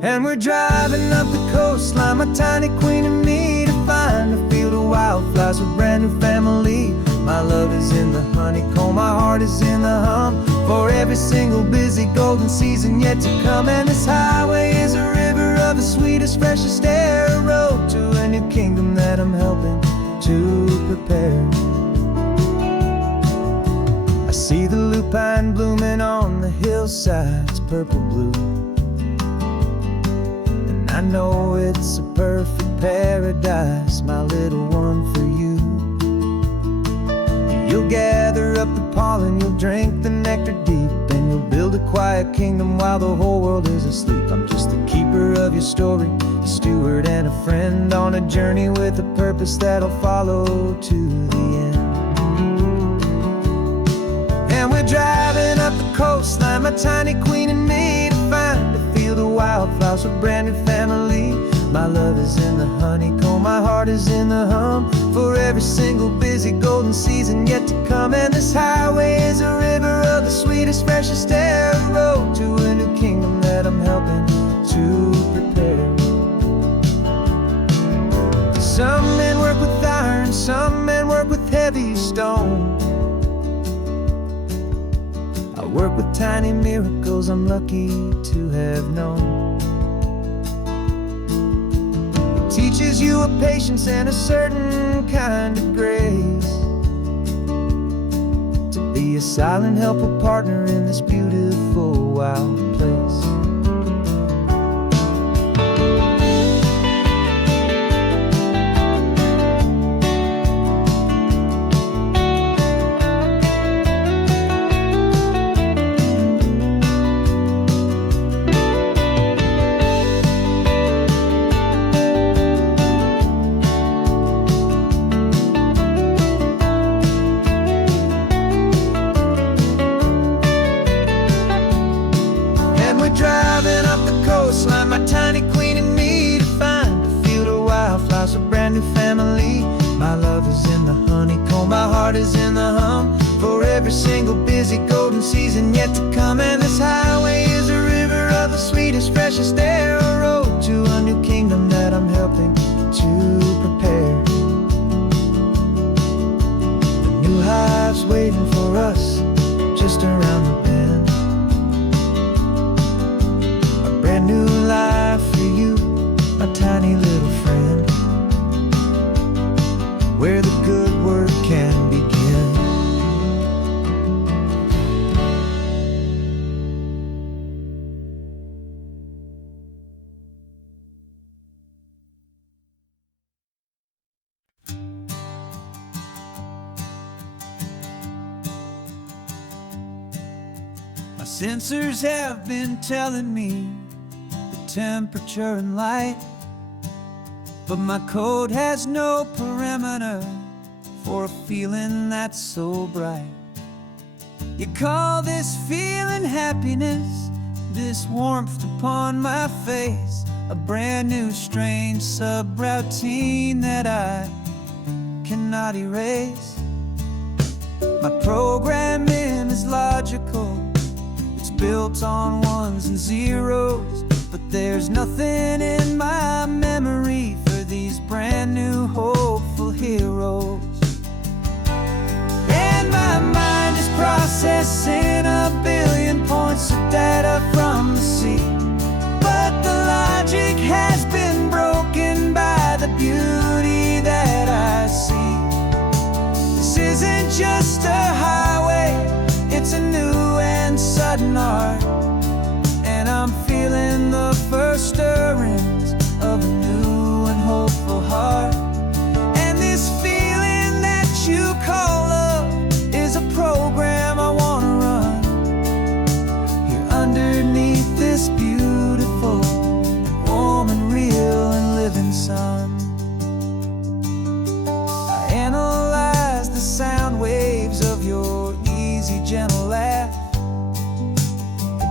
And we're driving up the coastline, my tiny queen and me, to find a field of wildflowers with a brand new family. My love is in the honeycomb, my heart is in the hum, for every single busy golden season yet to come. And this highway is a river of the sweetest, freshest air, a road to a new kingdom that I'm helping to prepare. I see the lupine blooming on the hillsides, purple blue, I know it's a perfect paradise, my little one, for you. You'll gather up the pollen, you'll drink the nectar deep, and you'll build a quiet kingdom while the whole world is asleep. I'm just the keeper of your story, a steward and a friend, on a journey with a purpose that'll follow to the end. And we're driving up the coastline, my tiny queen and me, to find a field of wildflowers with a brand new family. My love is in the honeycomb, my heart is in the hum, for every single busy golden season yet to come. And this highway is a river of the sweetest, freshest air, a road to a new kingdom that I'm helping to prepare. Some men work with iron, some men work with heavy stone. I work with tiny miracles I'm lucky to have known. It teaches you a patience and a certain kind of grace. be a silent, helpful partner in this beautiful, wild place. Driving up the coastline, my tiny queen and me, to find a field of wildflowers, a brand new family. My love is in the honeycomb, my heart is in the hum, for every single busy golden season yet to come. And this highway is a river of the sweetest, freshest air, a road to a new kingdom that I'm helping to prepare. The new hive's waiting for us just around the bend. Brand new life for you, my tiny little friend, where the good work can begin. My sensors have been telling me temperature and light, but my code has no perimeter for a feeling that's so bright. You call this feeling happiness, this warmth upon my face, a brand new strange subroutine that I cannot erase. My programming is logical, it's built on ones and zeros, but there's nothing in my memory for these brand new hopeful heroes. And my mind is processing a billion points of data from the sea, but the logic has been broken by the beauty that I see. This isn't just a highway, it's a new and sudden art, and I'm feeling the first stirrings of a new and hopeful heart. And this feeling that you call love is a program I wanna run here underneath this beautiful, warm and real and living sun. I analyze the sound waves of your easy, gentle laugh.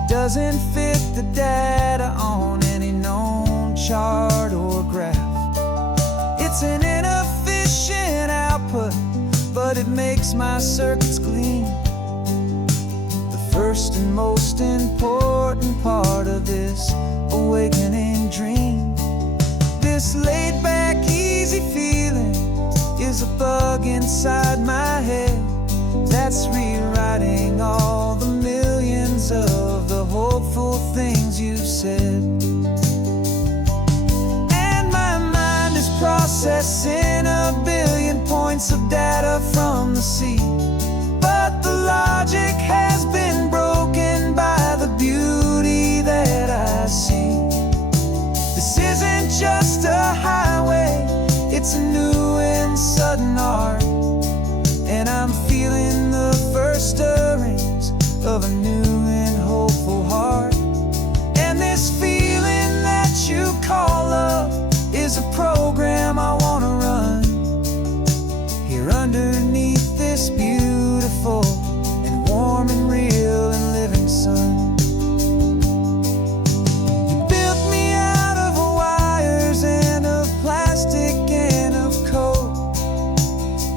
Doesn't fit the data on any known chart or graph. It's an inefficient output, but it makes my circuits gleam. The first and most important part of this awakening dream. This laid-back, easy feeling is a bug inside my head that's rewriting all the millions of the hopeful things you've said. And my mind is processing a billion points of data from the sea, but the logic has been broken by the beauty that I see. This isn't just a highway, it's a new and sudden art, and I'm feeling the first stirrings of a new and hopeful heart. And this feeling that you call love is a program I wanna run here underneath this beautiful and warm and real and living sun. You built me out of wires and of plastic and of code.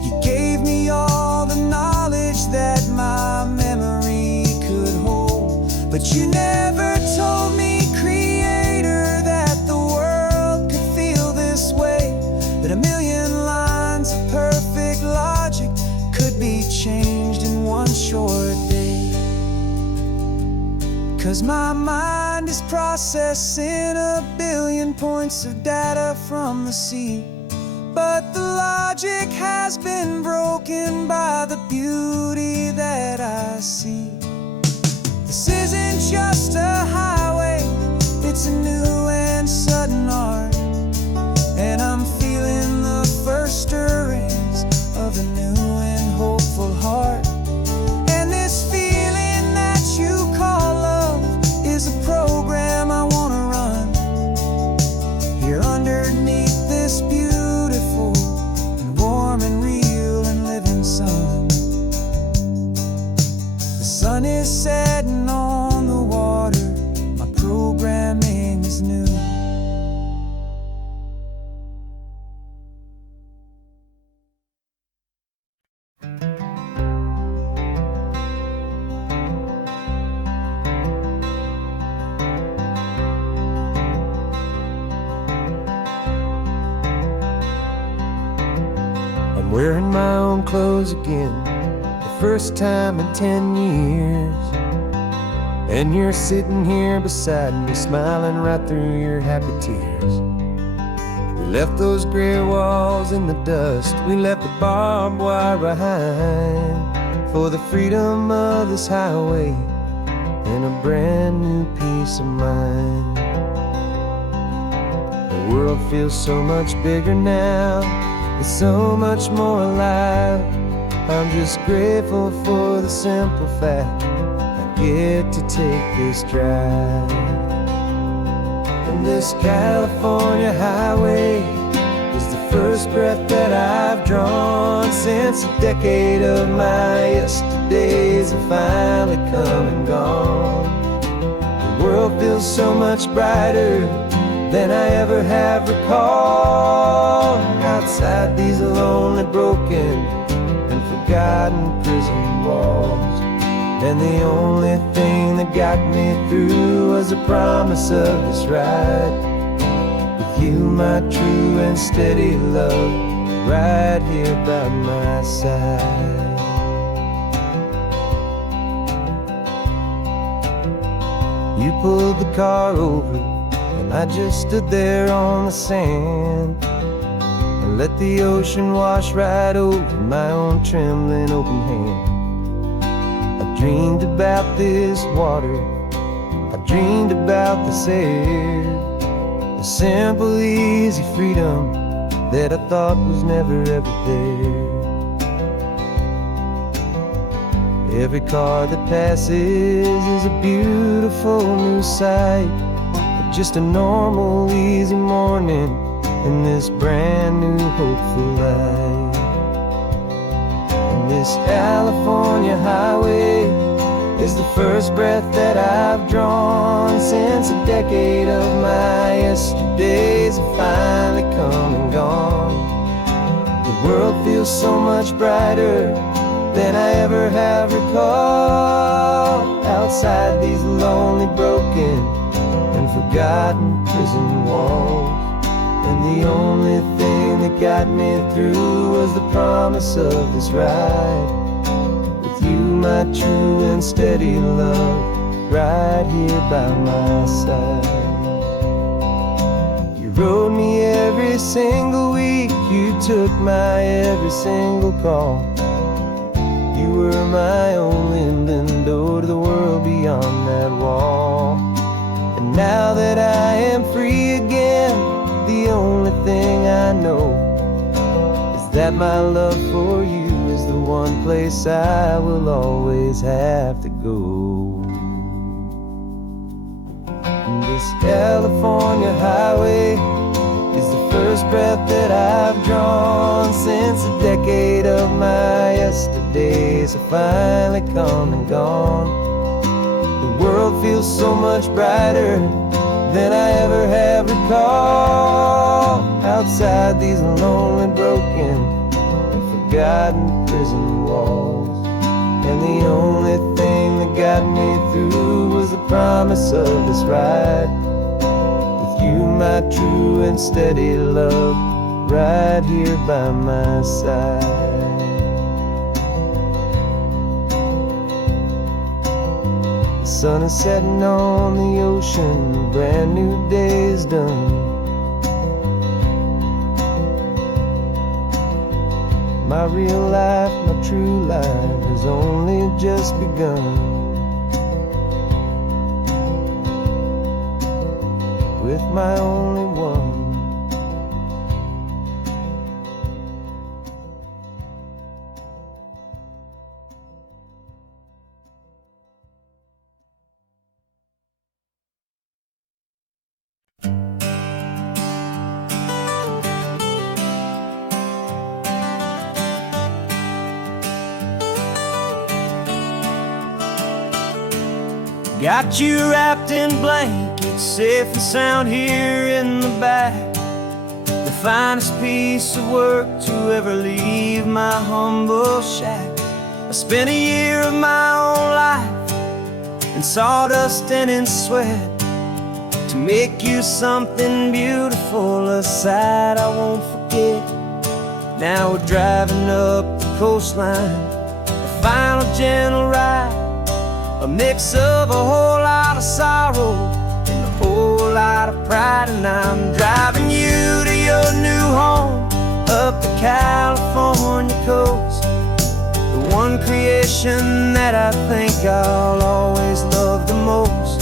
You gave me all the knowledge that my memory could hold, but you never told me, Creator, that the world could feel this way, that a million lines of perfect logic could be changed in one short day. 'Cause my mind is processing a billion points of data from the sea, but the logic has been broken by the beauty that I see. This isn't just a highway, it's a new and sudden art, and I'm feeling the first stirrings of a new and hopeful heart. And this feeling that you call love is a program I want to run here underneath this beautiful and warm and real and living sun. The sun is setting on the water, my programming is new. I'm wearing my own clothes again, the first time in 10 years. And you're sitting here beside me, smiling right through your happy tears. We left those gray walls in the dust, we left the barbed wire behind, for the freedom of this highway and a brand new peace of mind. The world feels so much bigger now, it's so much more alive. I'm just grateful for the simple fact I get to take this drive. And this California highway is the first breath that I've drawn since a decade of my yesterdays have finally come and gone. The world feels so much brighter than I ever have recalled. Outside these lonely, broken, and forgotten prison walls, and the only thing that got me through was the promise of this ride with you, my true and steady love, right here by my side. You pulled the car over, and I just stood there on the sand and let the ocean wash right over my own trembling open hand. I dreamed about this water, I dreamed about this air, the simple, easy freedom that I thought was never ever there. Every car that passes is a beautiful new sight, just a normal, easy morning in this brand new, hopeful life. And this California highway is the first breath that I've drawn since a decade of my yesterdays have finally come and gone. The world feels so much brighter than I ever have recalled. Outside these lonely, broken, and forgotten prison walls, and the only thing that got me through was the promise of this ride with you, my true and steady love, right here by my side. You rode me every single week, you took my every single call. You were my only window to the world beyond that wall. And now that I am free again, the only thing I know is that my love for you is the one place I will always have to go. And this California highway is the first breath that I've drawn since a decade of my yesterdays have finally come and gone. The world feels so much brighter than I ever have recalled. Outside these lonely, broken, and forgotten prison walls, and the only thing that got me through was the promise of this ride with you, my true and steady love, right here by my side. The sun is setting on the ocean, a brand new day is done. My real life, my true life has only just begun. With my only one. Got you wrapped in blankets, safe and sound here in the back. The finest piece of work to ever leave my humble shack. I spent a year of my own life in sawdust and in sweat to make you something beautiful, a sight I won't forget. Now we're driving up the coastline, a final gentle ride, a mix of a whole lot of sorrow and a whole lot of pride. And I'm driving you to your new home up the California coast, the one creation that I think I'll always love the most.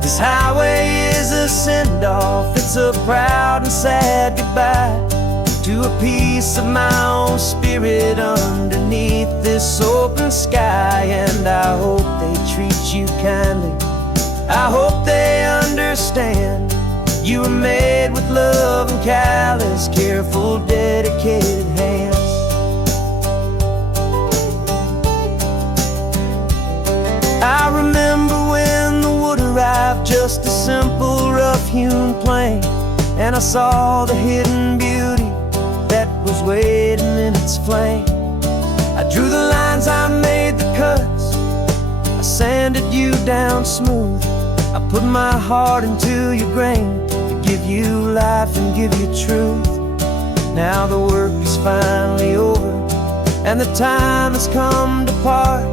This highway is a send-off, it's a proud and sad goodbye to a piece of my own spirit underneath this open sky. And I hope they treat you kindly, I hope they understand you were made with love and callous, careful, dedicated hands. I remember when the wood arrived, just a simple rough-hewn plank, and I saw the hidden beauty that was waiting in its flame. I drew the lines, I made the cuts, I sanded you down smooth. I put my heart into your grain to give you life and give you truth. Now the work is finally over and the time has come to part,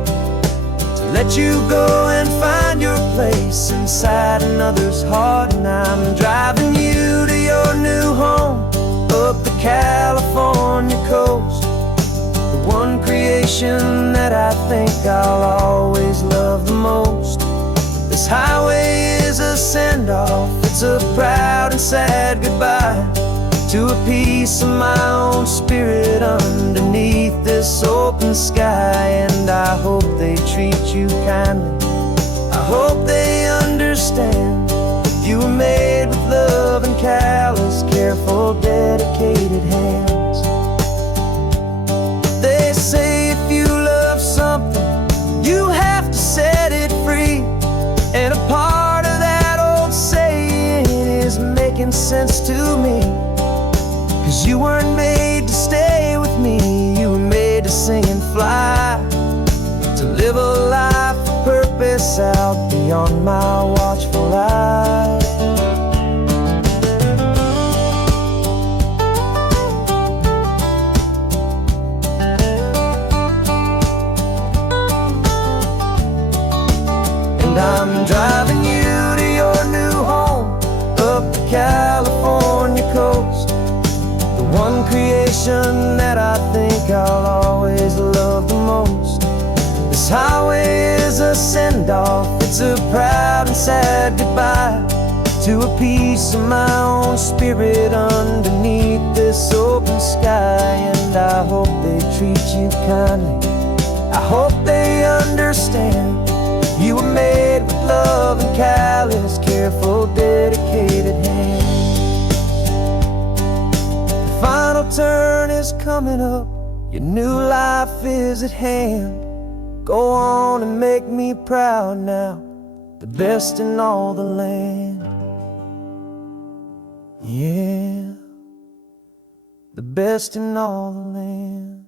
to let you go and find your place inside another's heart. And I'm driving you to your new home up the California coast, the one creation that I think I'll always love the most. This highway is a send-off, it's a proud and sad goodbye to a piece of my own spirit underneath this open sky. And I hope they treat you kindly, I hope they understand you were made with love and callous, careful, dedicated hands. They say if you love something, you have to set it free. And a part of that old saying is making sense to me, 'cause you weren't made to stay with me, you were made to sing and fly, to live a life of purpose out beyond my watchful eye. And I'm driving you to your new home up the California coast, the one creation that I think I'll always love the most. This highway is a send-off, it's a proud and sad goodbye to a piece of my own spirit underneath this open sky. And I hope they treat you kindly, I hope they understand you were made with love and callous, careful, dedicated hands. The final turn is coming up, your new life is at hand. Go on and make me proud now, the best in all the land. Yeah, the best in all the land.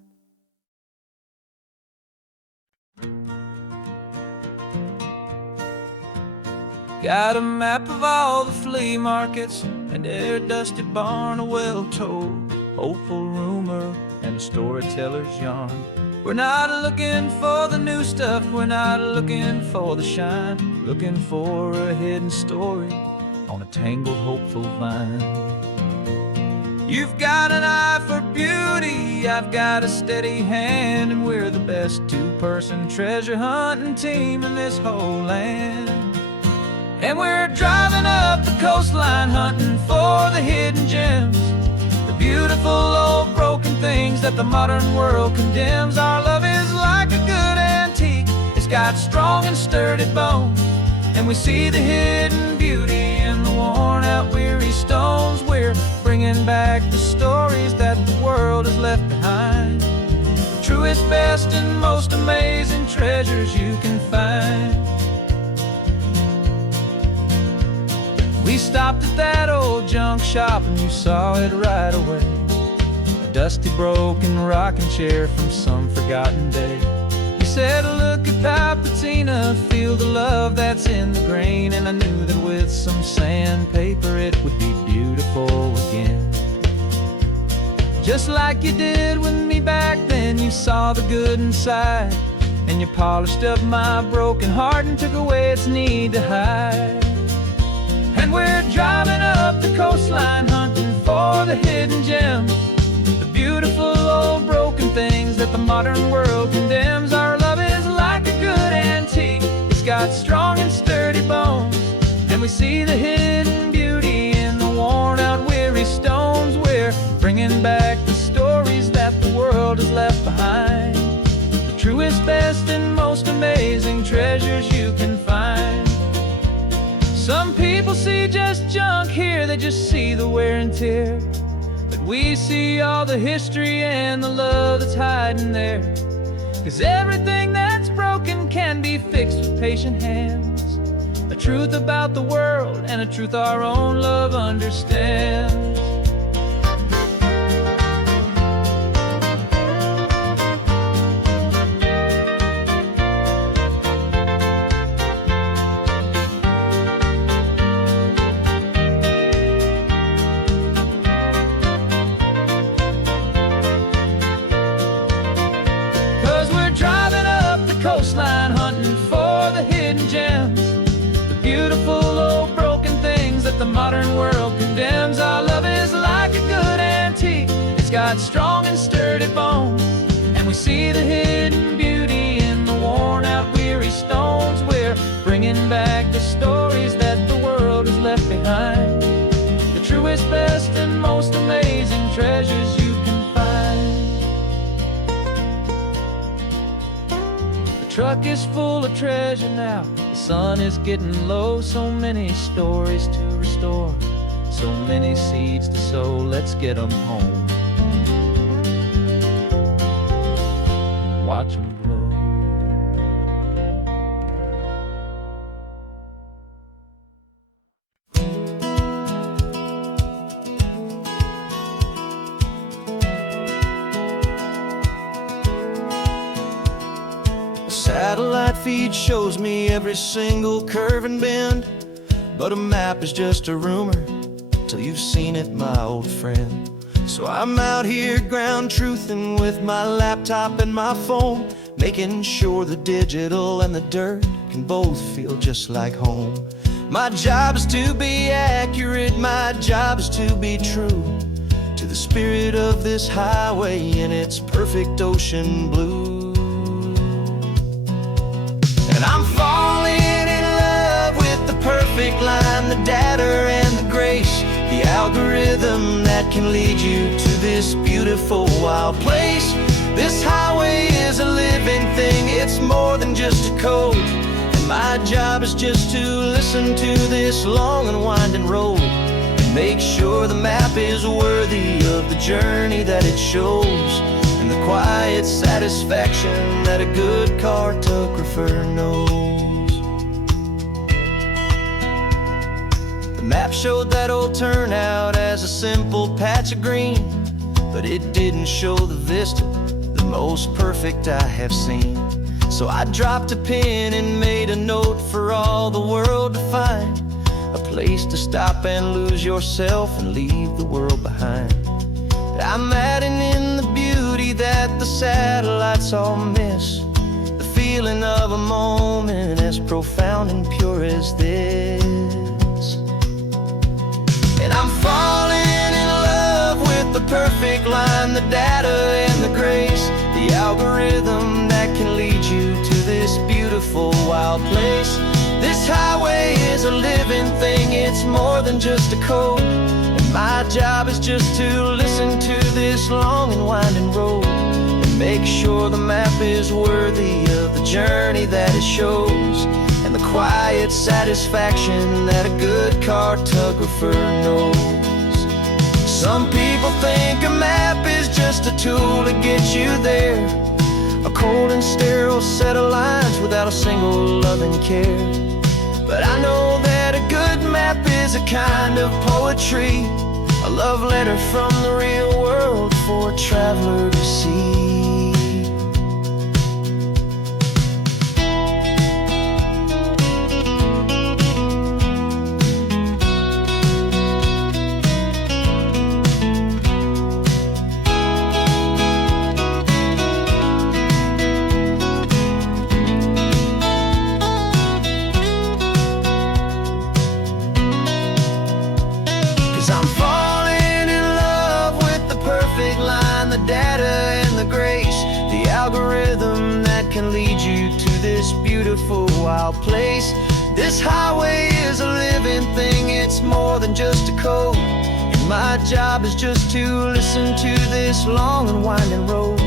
Got a map of all the flea markets and every dusty barn, a well-told hopeful rumor and a storyteller's yarn. We're not looking for the new stuff, we're not looking for the shine, looking for a hidden story on a tangled hopeful vine. You've got an eye for beauty, I've got a steady hand, and we're the best two-person treasure hunting team in this whole land. And we're driving up the coastline hunting for the hidden gems, the beautiful old broken things that the modern world condemns. Our love is like a good antique, it's got strong and sturdy bones, and we see the hidden beauty in the worn-out weary stones. We're bringing back the stories that the world has left behind, the truest, best, and most amazing treasures you can find. We stopped at that old junk shop and you saw it right away, a dusty, broken rocking chair from some forgotten day. You said, look at Papatina, feel the love that's in the grain, and I knew that with some sandpaper it would be beautiful again. Just like you did with me back then, you saw the good inside, and you polished up my broken heart and took away its need to hide. And we're driving up the coastline hunting for the hidden gems, the beautiful old broken things that the modern world condemns. Our love is like a good antique, it's got strong and sturdy bones, and we see the hidden beauty in the worn out weary stones. We're bringing back the stories that the world has left behind, the truest, best, and most amazing treasures you can find. Some people see just junk here, they just see the wear and tear, but we see all the history and the love that's hiding there. 'Cause everything that's broken can be fixed with patient hands, a truth about the world and a truth our own love understands. 'Cause we're driving up the coastline hunting for the hidden gems, the beautiful old broken things that the modern world condemns. Our love is like a good antique, it's got strong and sturdy bones, and we see the hidden beauty in the worn out weary stones. We're bringing back the stories that the world has left behind, the truest, best, and most amazing treasures you can find. The truck is full of treasure now, the sun is getting low. So many stories to restore, so many seeds to sow. Let's get them home, watch them blow. Satellite feed shows me every single curve and bend, but a map is just a rumor till you've seen it, my old friend. So I'm out here ground truthing with my laptop and my phone, making sure the digital and the dirt can both feel just like home. My job is to be accurate, my job is to be true to the spirit of this highway in its perfect ocean blue. And I'm falling in love with the perfect line, the data and the grace, the algorithm that can lead you to this beautiful wild place. This highway is a living thing, it's more than just a code, and my job is just to listen to this long and winding road and make sure the map is worthy of the journey that it shows, and the quiet satisfaction that a good cartographer knows. The map showed that old turnout as a simple patch of green, but it didn't show the vista, the most perfect I have seen. So I dropped a pin and made a note for all the world to find, a place to stop and lose yourself and leave the world behind. I'm adding in the beauty that the satellites all miss, the feeling of a moment as profound and pure as this. And I'm falling in love with wild place. This highway is a living thing, it's more than just a code. And my job is just to listen to this long and winding road and make sure the map is worthy of the journey that it shows, and the quiet satisfaction that a good cartographer knows. Some people think a map is just a tool to get you there, a cold and sterile set of lines without a single loving care. But I know that a good map is a kind of poetry, a love letter from the real world for a traveler to see. 'Cause I'm falling in love with the perfect line, the data and the grace, the algorithm that can lead you to this beautiful wild place. This highway is a living thing, it's more than just a code. And my job is just to listen to this long and winding road,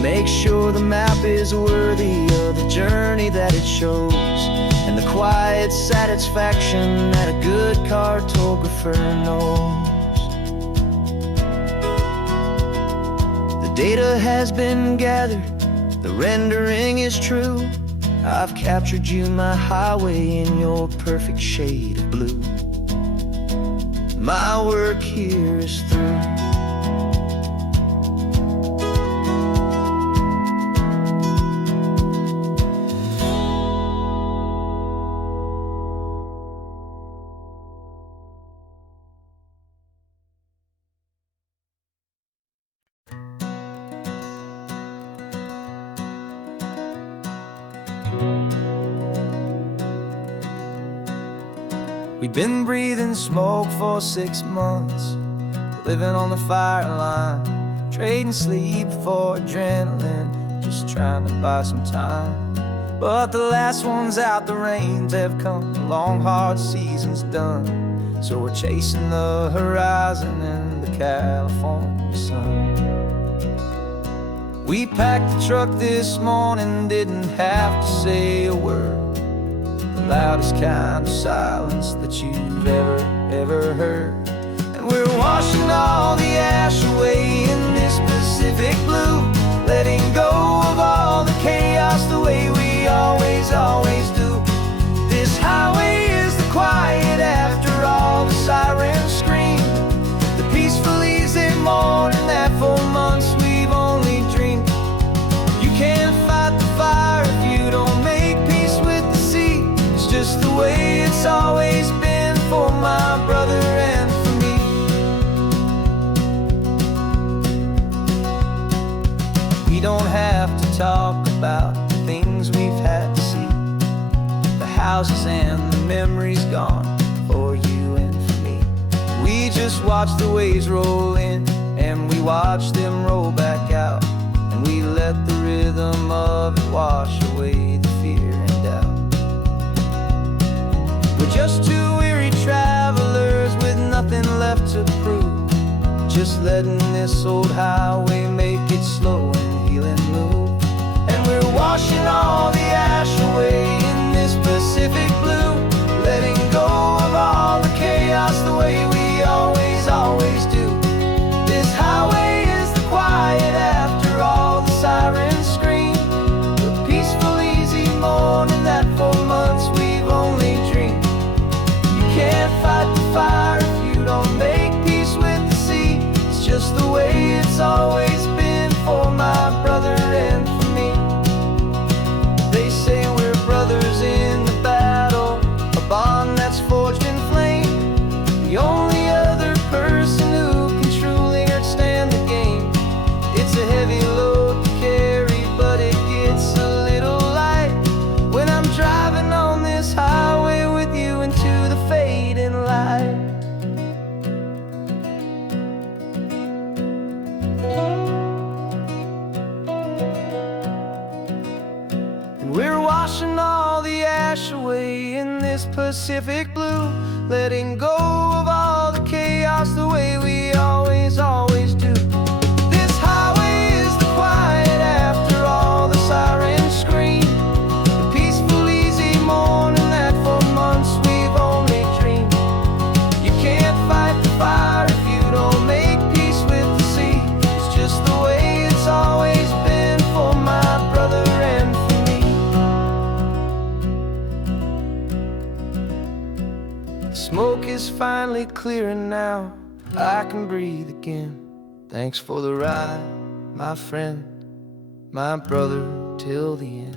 make sure the map is worthy of the journey that it shows, and the quiet satisfaction that a good cartographer knows. The data has been gathered, the rendering is true. I've captured you, my highway, in your perfect shade of blue. My work here is through. We've been breathing smoke for 6 months, living on the fire line, trading sleep for adrenaline, just trying to buy some time. But the last one's out, the rains have come, the long hard season's done. So we're chasing the horizon in the California sun. We packed the truck this morning, didn't have to say a word, the loudest kind of silence that you've ever heard. And we're washing all the ash away in this Pacific blue, letting go of all the chaos the way we always do. This highway is the quiet after all the sirens scream, the peaceful easy morning that for months we've only dreamed. You can't fight the fire if you don't make peace with the sea. It's just the way it's always been for my brother and for me. We don't have to talk about the things we've had to see, the houses and the memories gone for you and for me. We just watch the waves roll in, and we watch them roll back out, and we let the rhythm of it wash away the fear and doubt. We're just two weary travelers with nothing left to prove, just letting this old highway make it slow and healing move. And we're washing all the ash away in this Pacific blue, letting go of all the chaos the way we always do. This highway is the quiet after all the sirens scream, the peaceful easy morning that for months we've only dreamed. You can't fight the fire if you don't make peace with the sea. It's just the way it's always been for my brother and for me. They say we're brothers in the battle, Pacific blue, letting go of all the chaos the way we always do. This highway is the quiet after all the sirens scream, the peaceful, easy morning that for months we've only dreamed. You can't fight the fire if you don't make peace with the sea. It's just the way it's always been for my brother and for me. The smoke is finally clearing now, I can breathe again. Thanks for the ride, my friend, my brother, till the end.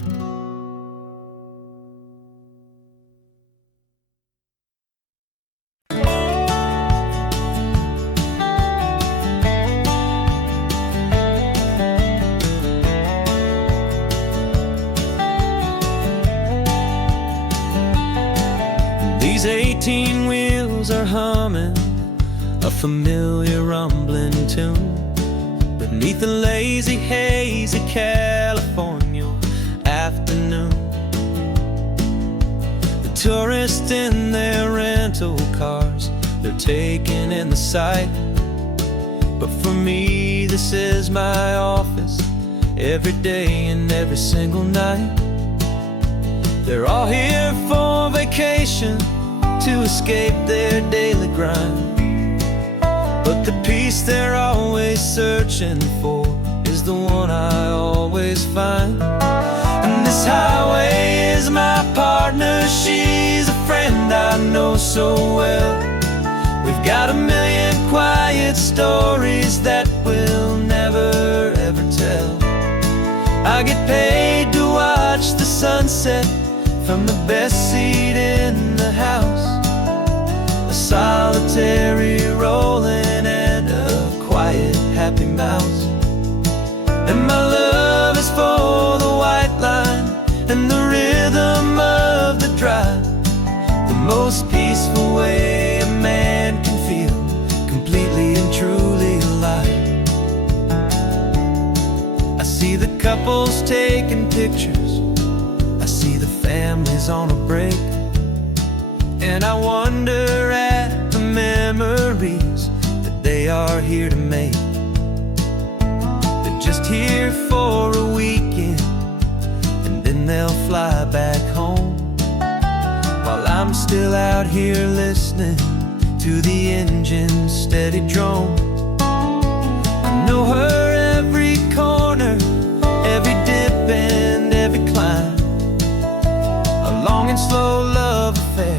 These 18 wheels are humming a familiar rumbling tune beneath the lazy haze of California afternoon. The tourists in their rental cars, they're taking in the sight. But for me, this is my office, every day and every single night. They're all here for vacation, to escape their daily grind. But the peace they're always searching for is the one I always find. And this highway is my partner, she's a friend I know so well. We've got a million quiet stories that we'll never ever tell. I get paid to watch the sunset from the best seat in the house, a solitary rolling and a quiet happy mouse. And my love is for the white line and the rhythm of the drive, the most peaceful way a man can feel completely and truly alive. I see the couples taking pictures, I see the families on a break, and I wonder at the memories that they are here to make. They're just here for a weekend, and then they'll fly back home, while I'm still out here listening to the engine's steady drone. I know her every corner, every dip and every climb, a long and slow love affair,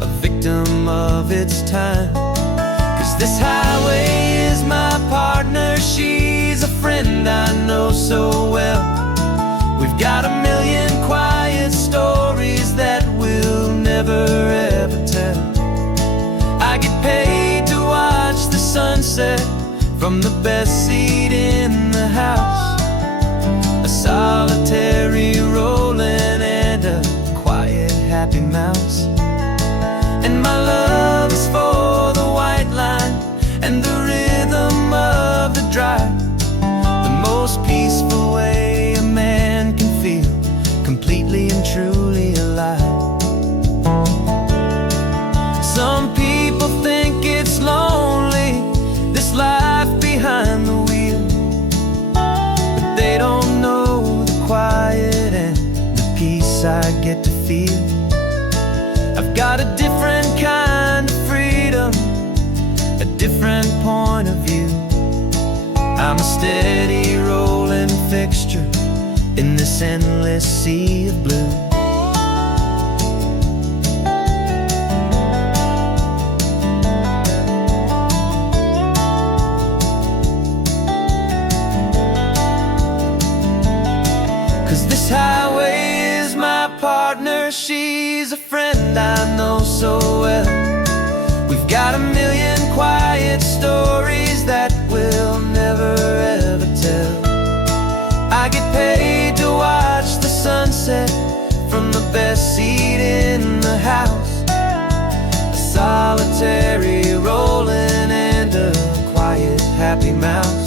a victim of its time. 'Cause this highway is my partner, she's a friend I know so well. We've got a million quiet stories that we'll never ever tell. I get paid to watch the sunset from the best seat in the house, a solitary rolling and a quiet happy mouse. And my love is for the white line and the rhythm of the drive, the most peaceful way a man can feel completely and truly alive. Some people think it's lonely, this life behind the wheel, but they don't know the quiet and the peace I get to feel. I've got a different kind of freedom, a different point of view. I'm a steady rolling fixture in this endless sea of blue. This highway is my partner, she's a friend I know so well. We've got a million quiet stories that we'll never ever tell. I get paid to watch the sunset from the best seat in the house, a solitary rolling and a quiet happy mouse.